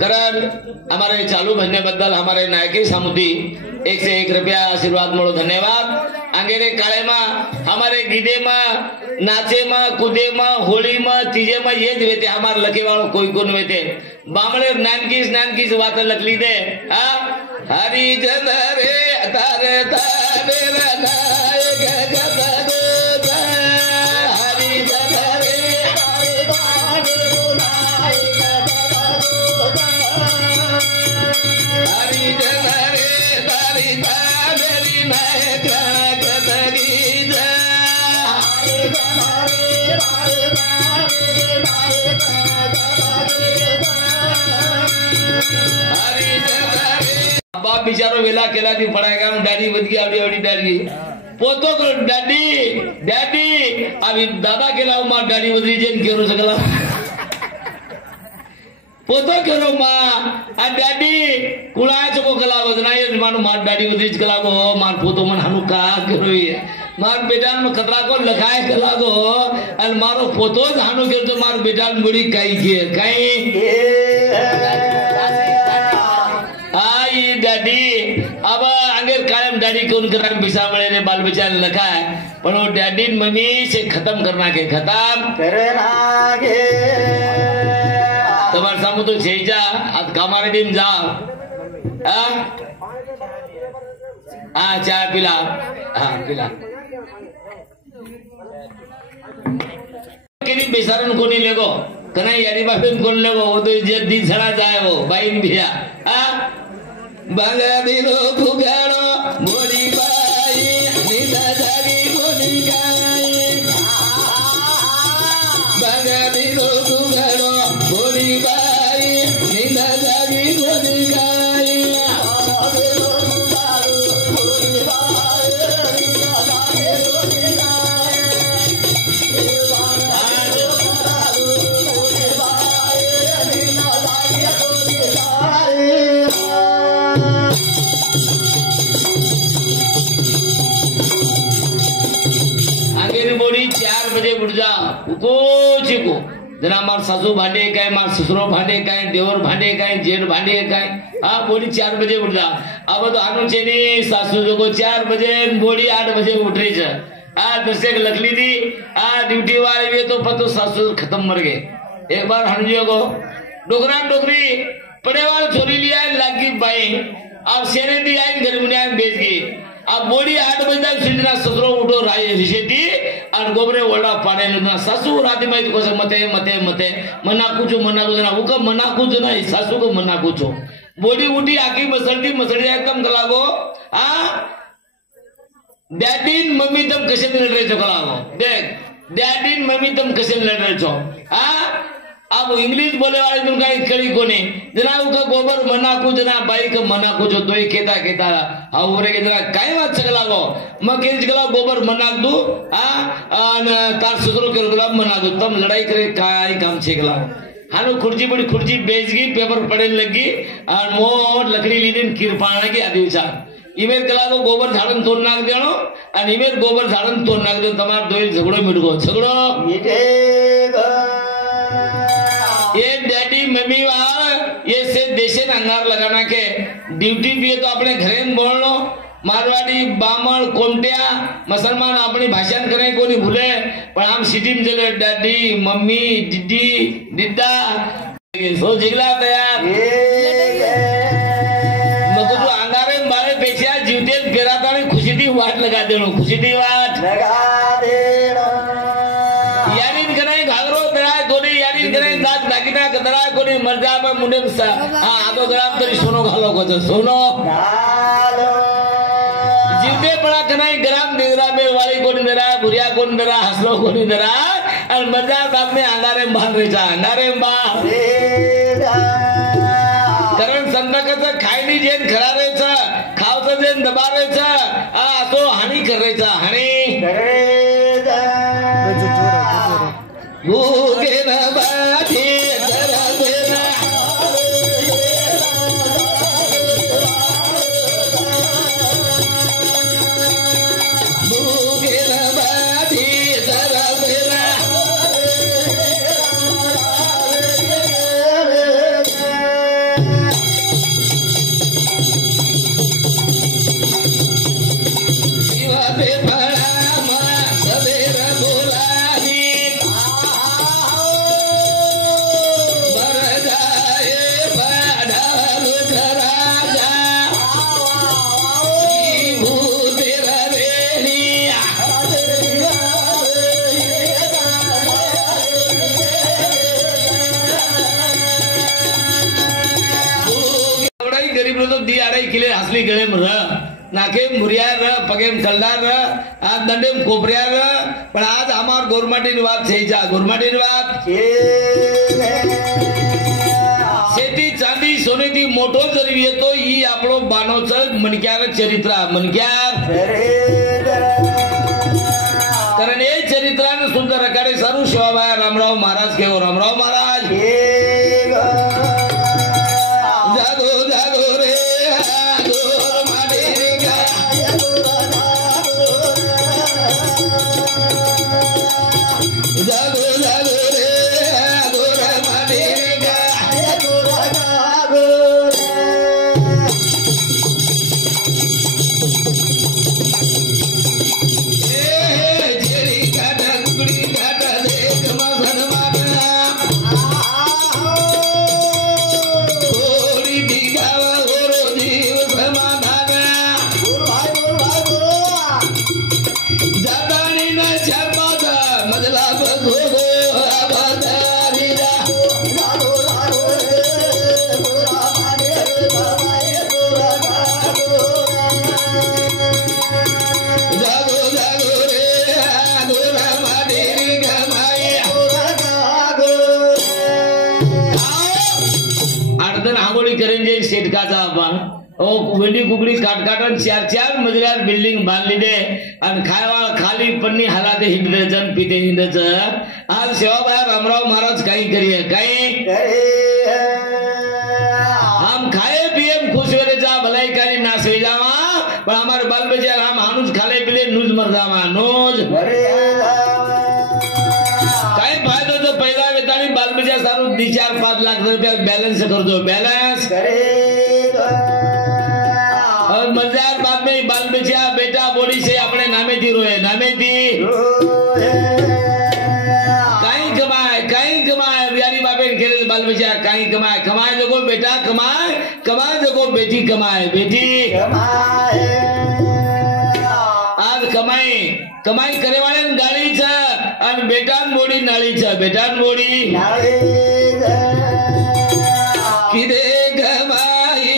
करण हमारे चालू बनने बदल हमारे नायकी सामुदी 1 से 1 रुपया आशीर्वाद मोड़ो धन्यवाद आंगेरे काले मा हमारे गीदे मा नाचे मा कूदे मा होली मा तीजे मा ये वेते हमारे लके वालों कोई कोन वेते बामणे नानकीस बात लकली दे हाँ हरी जन रे तारे तारे नायक जगत हरी जन रे हरी जन रे तारी तारी नायक जगतगी जा बाप बिचारो वेला केला थी पढ़ाएगा डैडी बद गया आवड़ी डैडी पोतो को डैडी डैडी अभी दादा केला मां डैडी बदरी जेन केरो सकला पोतो केरो मां आ डैडी कुळाय चको कला वजना ये मानो मां डैडी बदरी कला को मां पोतो मन हनु का करो ये मार बेटान में खतरा को लखाए कला को अन मारो पोतो हानु के तो मार बेटान बड़ी काई के काई आई डैडी अब अंगेर कायम डैडी को उनका बिसा बड़े ने बाल बच्चा लखा है पर वो डैडी मम्मी से खत्म करना के खत्म के तुम्हारे सामने तो छेजा आज हमारे दिन जाओ चाय पिला पिला किनी बेसारन को नहीं लेगो कना यारी बापेन कोन लेगो वो तो जे दी छड़ा जाए वो बाइन भिया बांगा दिलो फुगाड़ो मोरी बाई नीला जागी मोरी गाई बांगा दिलो फुगाड़ो मोरी बाई नीला जागी मोरी गाई बोली 4 बजे उठ जा को जना मार सासू भांडे काय मार ससुरो भांडे काय देवर भांडे काय जेठ भांडे काय बोली 4 बजे उठ जा अब तो आनु चेनी सासू जो को 4 बजे बोली 8 बजे उठ रही है दर्शक लकली थी ड्यूटी वाले भी तो पतो सासू खत्म मर गए एक बार हंजियो को डोकरा डोकरी पड़े वाले छोरी लिया लागी बाई अब सेने दी आई घर में बेच गई अब बोली 8 बजे तक सिजना ससुरो उठो राय रिशेटी और गोबरे ओला पाने ना सासू राती में को मते मते मते मना कुछ ना उका मना कुछ नहीं सासू को मना कुछ बोली उठी आकी मसड़ी एकदम गलागो डैडीन मम्मी तुम कसे लड़ रहे छो गलागो देख डैडीन मम्मी तुम कसे लड़ रहे छो अब इंग्लिश बोले वाले तुम कहीं कड़ी कोने जना उका गोबर मना कुछ जना बाई का मना कुछ दो ही केता औरे के जना काई बात सकला गो म के जगला गोबर मना दू तार ससुरो के गुलाब मना दू तम लड़ाई करे काई काम छेगला हानो खुर्ची बड़ी खुर्ची बेच गई पेपर पड़े लगी और मोर लकड़ी लीदिन किरपाना की आदि विचार इमेर कला को गोबर झाड़न तोड़ नाक देनो और इमेर गोबर झाड़न तोड़ नाक दे तमार दोई झगड़ो मिटगो झगड़ो ये डैडी मम्मी वहां ये से देशे अंगार लगाना के ड्यूटी भी है तो अपने घरे बोल लो मारवाड़ी बामण कोमटिया मुसलमान अपनी भाषा करें को नहीं भूले पर हम सिटी में चले डैडी मम्मी दीदी दिद्दा सो जिगला तैयार मको जो अंगारे बारे पेशिया जीवते पेराता ने खुशी दी वाट लगा देनो खुशी दी वाट लगा देनो यानी कराए घाघरो दराय कोनी यानी कराए दात दागिना दराय कोनी मर्जा में मुंडे आधो ग्राम तरी सोनो घालो को सोनो घालो जीवते पड़ा कनाई ग्राम निगरा में वाली कोनी दरा बुरिया कोनी दरा हसलो कोनी दरा और मर्जा साहब में अंगारे बाल रेचा अंगारे बाल कारण संदकच खायनी जेन खरा रेचा खावचं आवाजाने दबावायचा तो हानी करायचा हानी भूगे न बाधी हसली गळेम र नाकेम मुरियार र पगेम कलदार र आज दंडेम कोपरियार र पण आज हमार गोरमाटीनी વાત થઈ જા गोरमाटीनी વાત शेती चांदी सोनेती मोठो जरी येतो ही आपलो बानोचं मणक्यार चरित्र मणक्यार कारण हे चरित्रानं सुंदर रकाडे सारू शिवाबाई रामराव महाराज केव रामराव महाराज वेंडी कुकडी काटकाटन चार चार मजल्यार बिल्डिंग बांधली दे आणि खायवाळ खाली पन्नी हालाते हिंडचन पिते हिंडच आज शिवाबाई रामराव महाराज काही करिए काही हम खाए पिए खुश वेरे जा भलाई करी नास हो जावा पण हमारे बाल बच्चे हम हानुज खाले पिले नूज मर जावा नूज काही फायदो तो पहिला वेतानी बाल बच्चा सारू 4-5 लाख रुपया बैलेंस करतो बैलेंस मजार बाद में बाल बच्चा बेटा बोली से अपने नामे थी रोए नामे थी कहीं कमाए बिहारी बापे खेले बाल बच्चा कहीं कमाए कमाए देखो बेटा कमाए कमाए देखो बेटी कमाए बेटी आज कमाई कमाई करे वाले गाड़ी छ और बेटान बोडी नाली छ बेटान बोडी किदे कमाई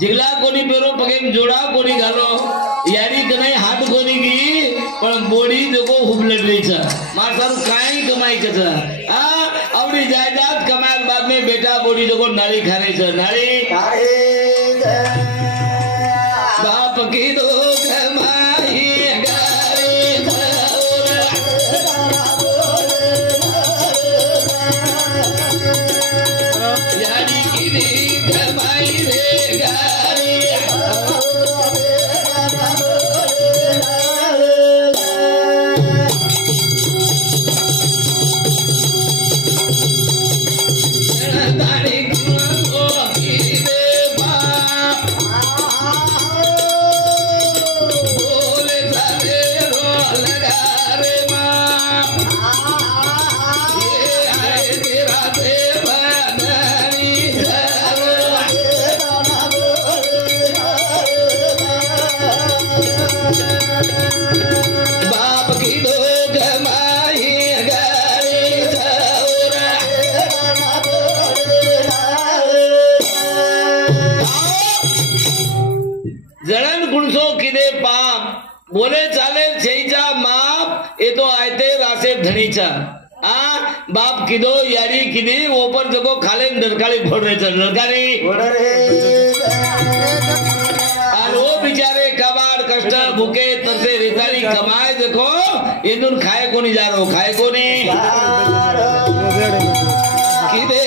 जिगला कोणी पेरो पगे जोड़ा कोणी घालो यारी कनाई हाथ कोणी की पण बोडी देखो हुबलडली छ मार सारू काई कमाई कच आ आवडी जायदाद कमाल बाद में बेटा बोडी देखो नाली खाने छ नाली बाप की दो कमाई यारी की कमाई रे जणन गुणसो किदे पाप बोले चाले छेईचा माप ये तो आयते रासे धनीचा आ बाप किदो यारी किदी ऊपर जगो खाले नरकाली फोड़ रहे चल नरकाली और वो बेचारे कबाड़ कष्ट भूखे तरसे रेताली कमाए देखो ये दून खाए को नहीं जा रहा खाए को नहीं किदे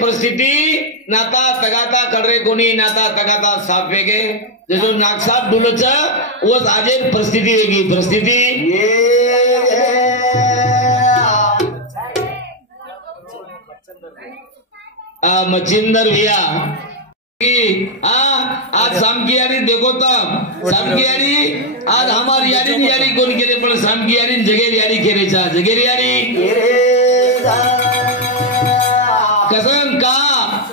परिस्थिती नाता तगाता कडरे कोणी नाता तगाता साफ वेगे जसो नागसाप डुलच वस आजे परिस्थिती वेगी परिस्थिती मच्छिंदर भैया आज शाम की यारी देखो तब शाम की यारी आज हमारी यारी कोण केले पण शाम की यारी जगेर यारी खेरेचा जगेर यारी कसम का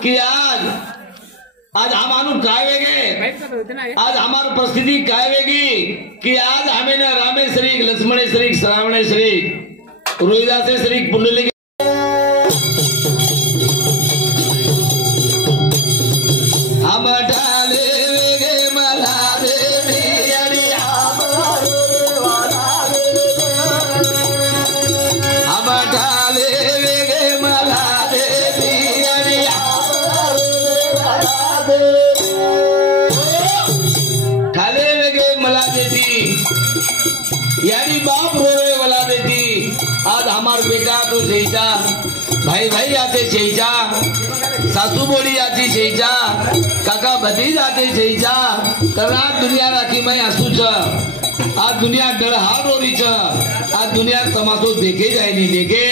कि आज हमारू काय वेगे आज हमारी परिस्थिति काय वेगी कि आज हमें न रामे श्री लक्ष्मणे श्री श्रावणे श्री रोहिदासे श्री पुंडलिक हम डाले वेगे मला देवी अरे हम डाले वेगे मला खाले वेगे मला देती यारी बाप रोवे मला देती आज हमार बेटा तो शेचा भाई भाई आते शेचा सासू बोली आती शेचा काका भतीज आते शेचा करना दुनिया राखी मैं आसू छ आज दुनिया डरहार रोरी छ आज दुनिया तमाशो देखे जाए नहीं देखे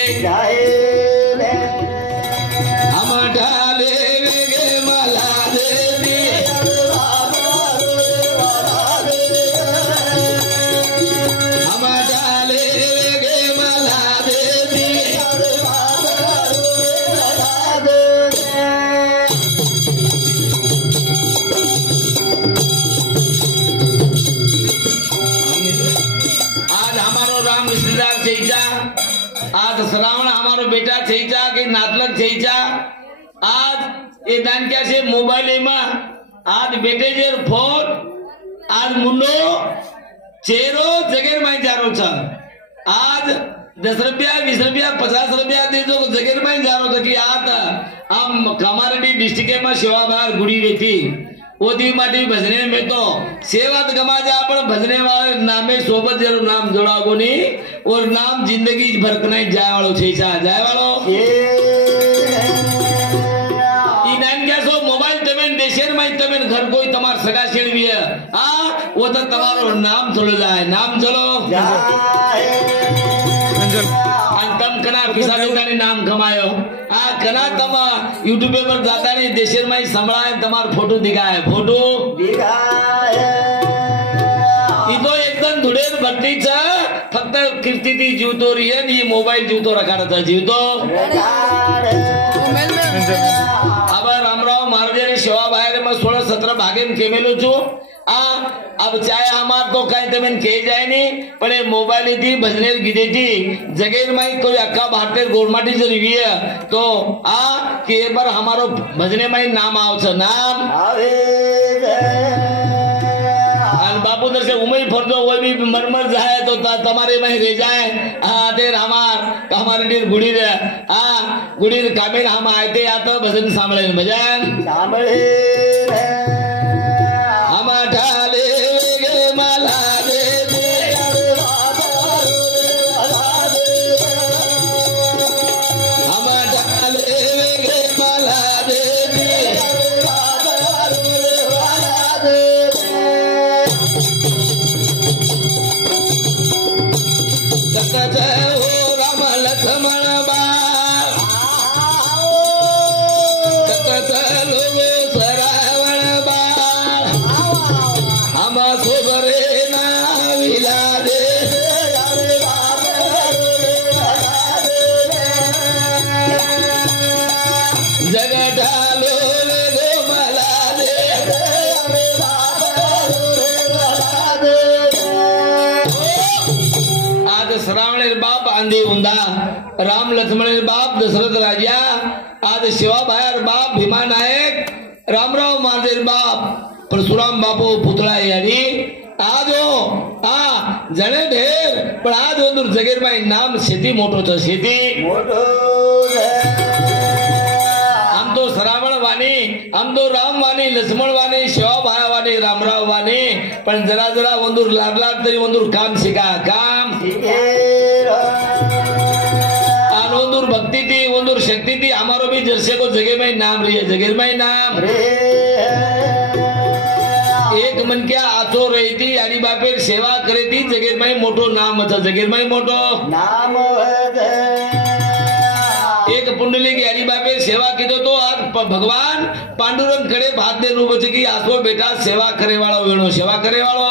हम डाले वेगे मला देवी हम डाले वेगे मला देवी आज हमारो राम रिश्तेदार छईचा आज श्रावण हमारो बेटा छईचा कि नातलक छईचा आज ये दान क्या से मोबाइल में आज बेटे जेर फोन आज मुन्नो चेरो जगेर में जारो छ आज 10 रुपया 20 रुपया 50 रुपया दे दो जगेर में जारो छ कि आज हम कामारेड्डी डिस्ट्रिक्ट में सेवा बार गुड़ी रहती ओदी माटी भजने में तो सेवा गमा जा पर भजने वाले नामे सोबत जरूर नाम जोड़ागो नहीं और नाम जिंदगी भर नहीं जाए वालों छेचा जाए वालों इन क्या सो मोबाइल तमें देशेर में तमें घर कोई तमार सगा शेड़वी है वो तो तमारो नाम चलो जाए नाम चलो तम कना पिसानी नाम कमायो कना तम यूट्यूब पर जाता नहीं देशेर में संभळाए तमार फोटो दिखाए फोटो तो एकदम धुडेर भट्टीच फक्त कीर्ती ती जीवतो रियन ही मोबाईल जीवतो रखाडता जीवतो अब रामराव महाराज सेवा बाहर में 16-17 भागे केमेलो छू अब चाहे हमार तो कहीं तमें कह जाए नहीं पर मोबाइल थी भजने गिरे थी जगह में कोई अक्का भारतीय गोरमाटी जो रिवी है तो कि एक बार हमारो भजने में नाम आओ नाम बापू दर से उमई फरदो वो भी मरमर जाए तो तुम्हारे में रह जाए तेर हमारे डीर गुड़ी रे गुड़ी कामेन हम आते या तो भजन सांभळे भजन सांभळे हम ठाले गे माला दे हम ठाले गे माला दे हो राम लक्ष्मण बाल लोगो सरावण बाल हम सोबरे ना विला दे जग ढालो गो मला दे आज श्रावण बाप आंधी उंदा राम लक्ष्मण बाप दशरथ राजा आज शिवा बाहेर बाप भीमा नायक रामराव महादेव बाप परशुराम बापू पुतळा यानी आजो जने ढेर पण आज ओंदूर जगेर में नाम शेती मोटो छ शेती मोटो हम तो श्रावण वाणी हम तो राम वाणी लक्ष्मण वाणी शिवा भाया वाणी रामराव वाणी पण जरा जरा ओंदूर लाड तरी ओंदूर काम शिका काम ओंदूर भक्ति थी ओंदूर शक्ति थी हमारो भी जर्से को जगह में नाम रही है जगह में नाम एक मन क्या आचो रही थी यानी बापे सेवा करे थी जगह में मोटो नाम था जगह में मोटो नाम एक पुंडली की यानी बापे सेवा की तो आज भगवान पांडुरंग खड़े भात दे रू बचे की आसो बेटा सेवा करे वालों वेणो सेवा करे वालों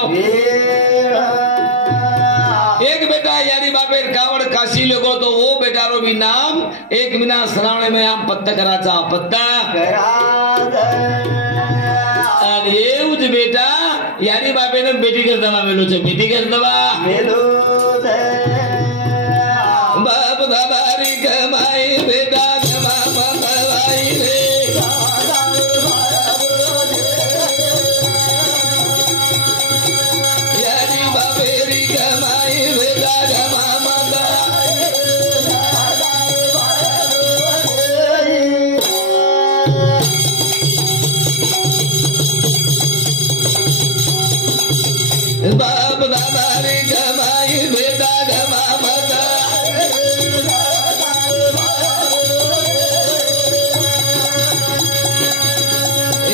एक बेटा यानी बापे कावड़ काशी लोगो तो वो बेटा रो भी नाम एक बिना श्रावण में हम पत्ता कराचा पत्ता ये उज बेटा यानी बापे ने बेटी कर दवा मेलो छे बेटी कर दवा मेलो बाप दाबारी कमाई बेटा कमा मवाई रे यानी बापेरी कमाई बेटा कमा बाप दादा रे कमाई बेटा कमा मता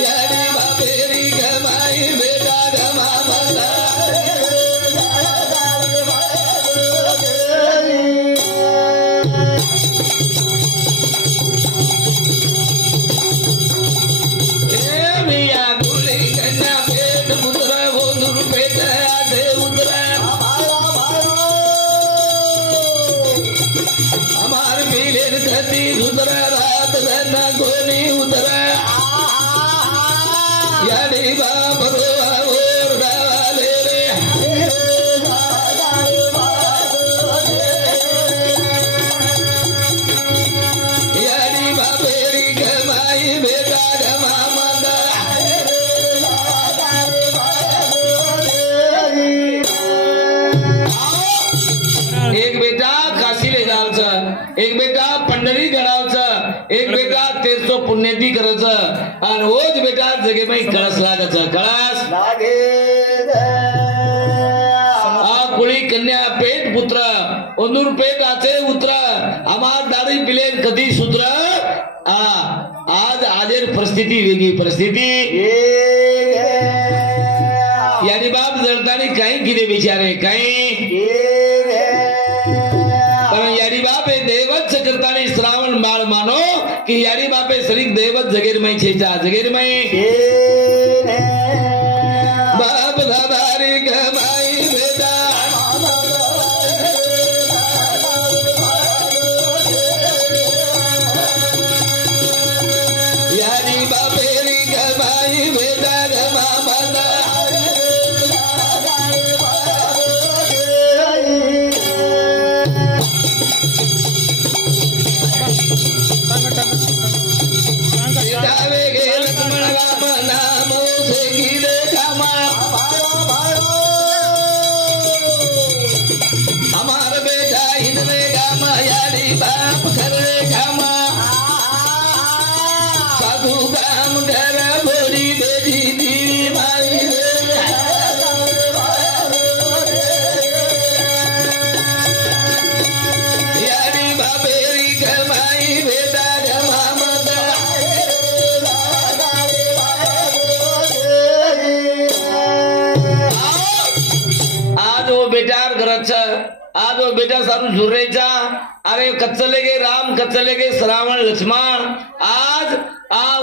यारी बापेरी कमाई बेटा कमा मता एक बेटा पंढरी गडावचं एक बेटा 1300 पुण्यती करायचं आणि रोज बेटा जगे में कळस लागायचं कळस कुळी कन्या पेट पुत्र ओंदूर पेट आचे उतर हमार दाढी पिले कधी सूत्र आज आजेर परिस्थिती वेगळी परिस्थिती यानी बाप जळतानी काही किती बिचारे काही यारी बापे देवत करतानी श्रावण बाळ मानो कि यारी बापे शरीक देवत जगेर में छेचा जगेर में बाप दादारी कमाई बेटा बापेरी गमाई बेटा गमा बना लक्ष्मण राम नाम से गिरे क्षमा हमार बेटा हिंदवे गामा यारी बाप करे क्षमा साधु गाम घर बोरी बेटी दीवी भाई यारी बापेरी गमाई बेटा गमा मदा आज वो बेटार घराच आज वो बेटा सारू झुर्रेचा अरे कच्चले गे राम कच्चले गे श्रावण लक्ष्मण आज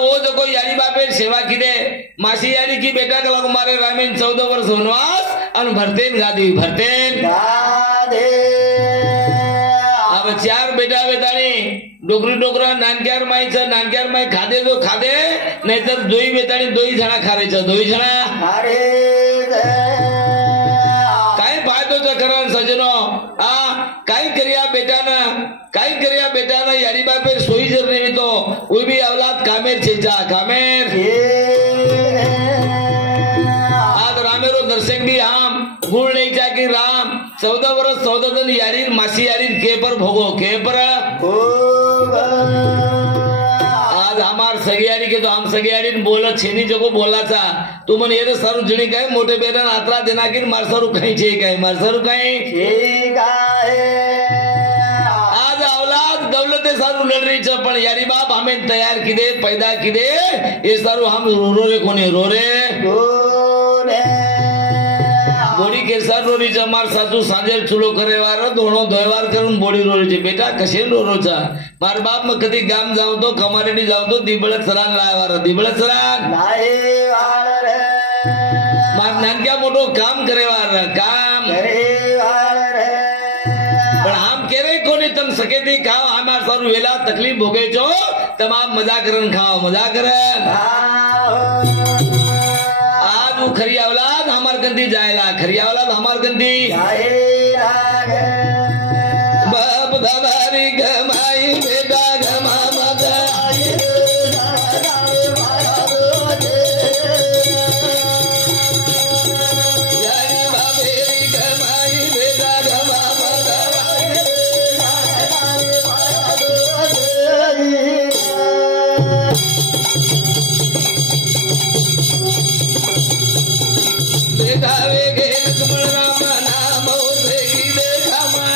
वो जो कोई यारी बापे सेवा किदे मासी यारी की बेटा का लग मारे रामेन 14 वर्ष वनवास अन भरतेन गादी भरतेन अब 4 बेटा बेटानी डोकरी डोकरा नानक्यार माई खादे जो खादे नहीं तर दोई बेटानी दोई जणा खारेच दोई जणा सजनो काही करिया ना यारी बापे सोई जर नहीं तो कोई भी औलाद कामेर छेचा कामेर आज रामेरो दर्शक भी हम गुण नहीं जा कि राम 14 वर्ष 14 दिन यारी मासी यारी के पर भोगो के पर आज हमार सगयारी के तो हम सगयारी बोला छेनी जो को बोला था तू मन ये सारू जणी काय मोटे बेरन आत्रा देना की मार सारू कहीं छे काय मार सारू कहीं ठीक है आज औलाद दौलत सारू लड़ रही छ पण यारी बाप हमें तैयार किदे पैदा किदे ये सारू हम रो रे कोने रो रे बोडी के सर रोरी छ मार सासू सांजेल चुलो करे वारो दोणो दोयवार करून बोडी रोरी छ बेटा कशे रोरो छ मार बाप में कदी गाम जाऊ तो कमारेडी जाऊ तो दिबळत सरान लाय वारो दिबळत सरान लाय वार रे मार नानक्या मोटो काम करे वार काम करे वार रे पण हम केरे कोनी तम सके दी खाओ हमार सारू वेला तकलीफ भोगे जो तमाम मजा करन खाओ मजा करन आज वो खरी औलाद हमार गंदी जाएला खरी औलाद हमार गंदी बाप दादारी गमाई बेटा गमा मदा यारी बाबेरी गमाई बेटा गमा मदा बेटा वे गे लक्ष्मण राम नाम से गिरे क्षमा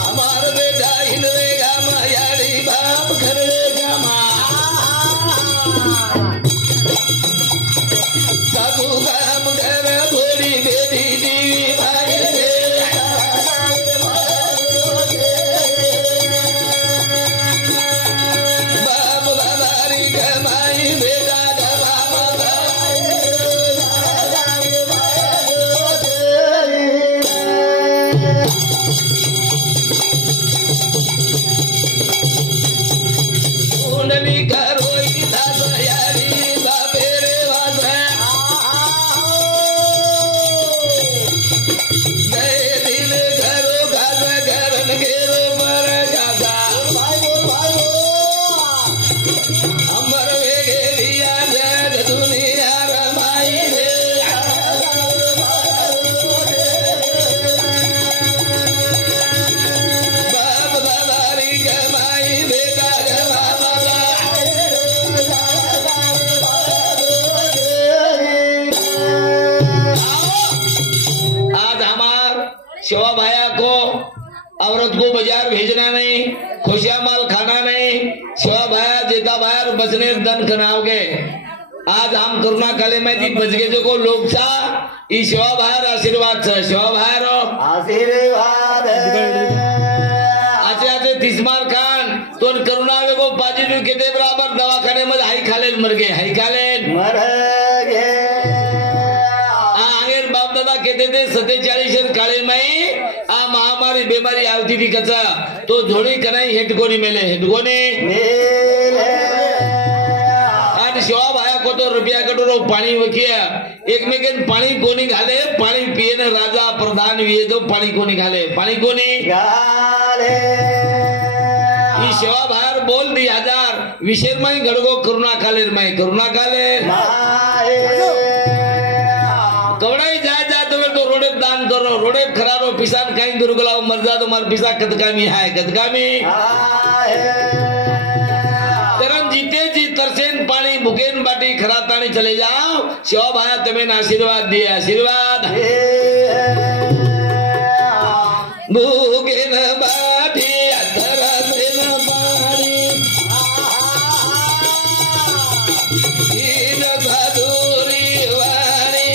हमार बेटा हिंदवे गामा यारी बाप करे क्षमा साधु गाम घर भोरी बेटी दीवी भाई बाप दादारी गमाई बेटा गमा मदा कुंडली करोई दास यारी बापेरे वास गए दिल घरो घास घरन घेरो पर गासा अमर वेगे लिया जग दुनिया रमाई रे बाप दादारी गमाई बेटा गमा मदा आज हमार शिवा भाया को औरत को बाजार भेजना नहीं खुशिया माल खाना नहीं शिवा भाया जेता भाया बचने दन खनाओगे आज हम करुणा काले में दी बच गए जो को लोग सा ई शिवा भाया आशीर्वाद छ शिवा भाया आशीर्वाद आचे आचे तिस्मार खान तो करुणा वे को पाजी भी केते बराबर दवाखाने में हाई खाले मर गए हाई खाले मर गए आंगेर बाप दादा कहते थे 47 काले में आ महामारी बीमारी आवती थी कचा तो झोड़ी कनाई हेटकोनी मेले हेटकोनी आज शिवा भाया को तो रुपया कटोरो पाणी वखिया एकमेकेन पाणी कोणी घाले पाणी पियेन राजा प्रधान विये तो पाणी कोणी घाले पाणी कोणी ई शिवा भायर बोल दी हजार विशेर माई गडगो करुणा कालेर माई करुणा काले कवड़ाई जा तो रोडे दान करो रोडे खरारो पिसान खाई दुर्गलाओ मर जा तो मार पिसा कदकामी है कदकामी करम जीते जी तरसेन पानी भुकेन बाटी खरातानी चले जाओ शिवा भाया तुम्हें आशीर्वाद दिए आशीर्वाद भुकेन बाटी तरसेन पानी इन भदूरी वाणी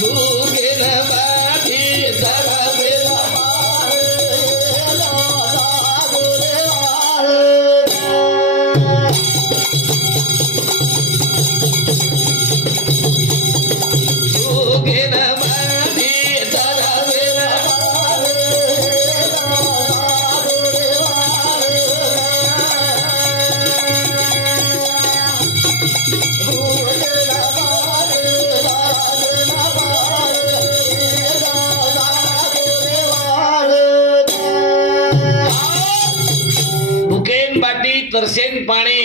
भुकेन बाटी तरसेन तरसेन पाणी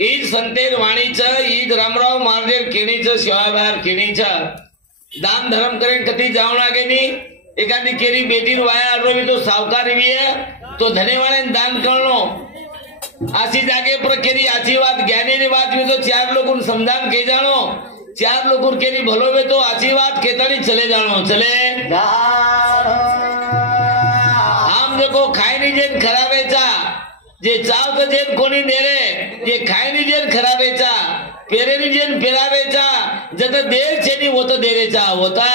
ईद संतेन वाणीचं ईद रामराव महादेव केणीचं शिवाबाहेर केणीचं दान धर्म करेन कधी जाऊ लागे नी एखादी केरी बेटी वाया आलो तो सावकार तो धनेवाळे दान करणो आसी जागे पर केरी आची बात ज्ञानी बात भी तो चार लोगों समझान के जानो चार लोगों केरी भलो में तो आची बात केतानी चले जानो चले आम देखो खाई नहीं जेन खराबेचा जे चाव तो जेन कोणी नेरे जे खायनी जेन खराबेचा पेरेनी जेन पेरावेचा जत देर छेनी होत देरेचा होता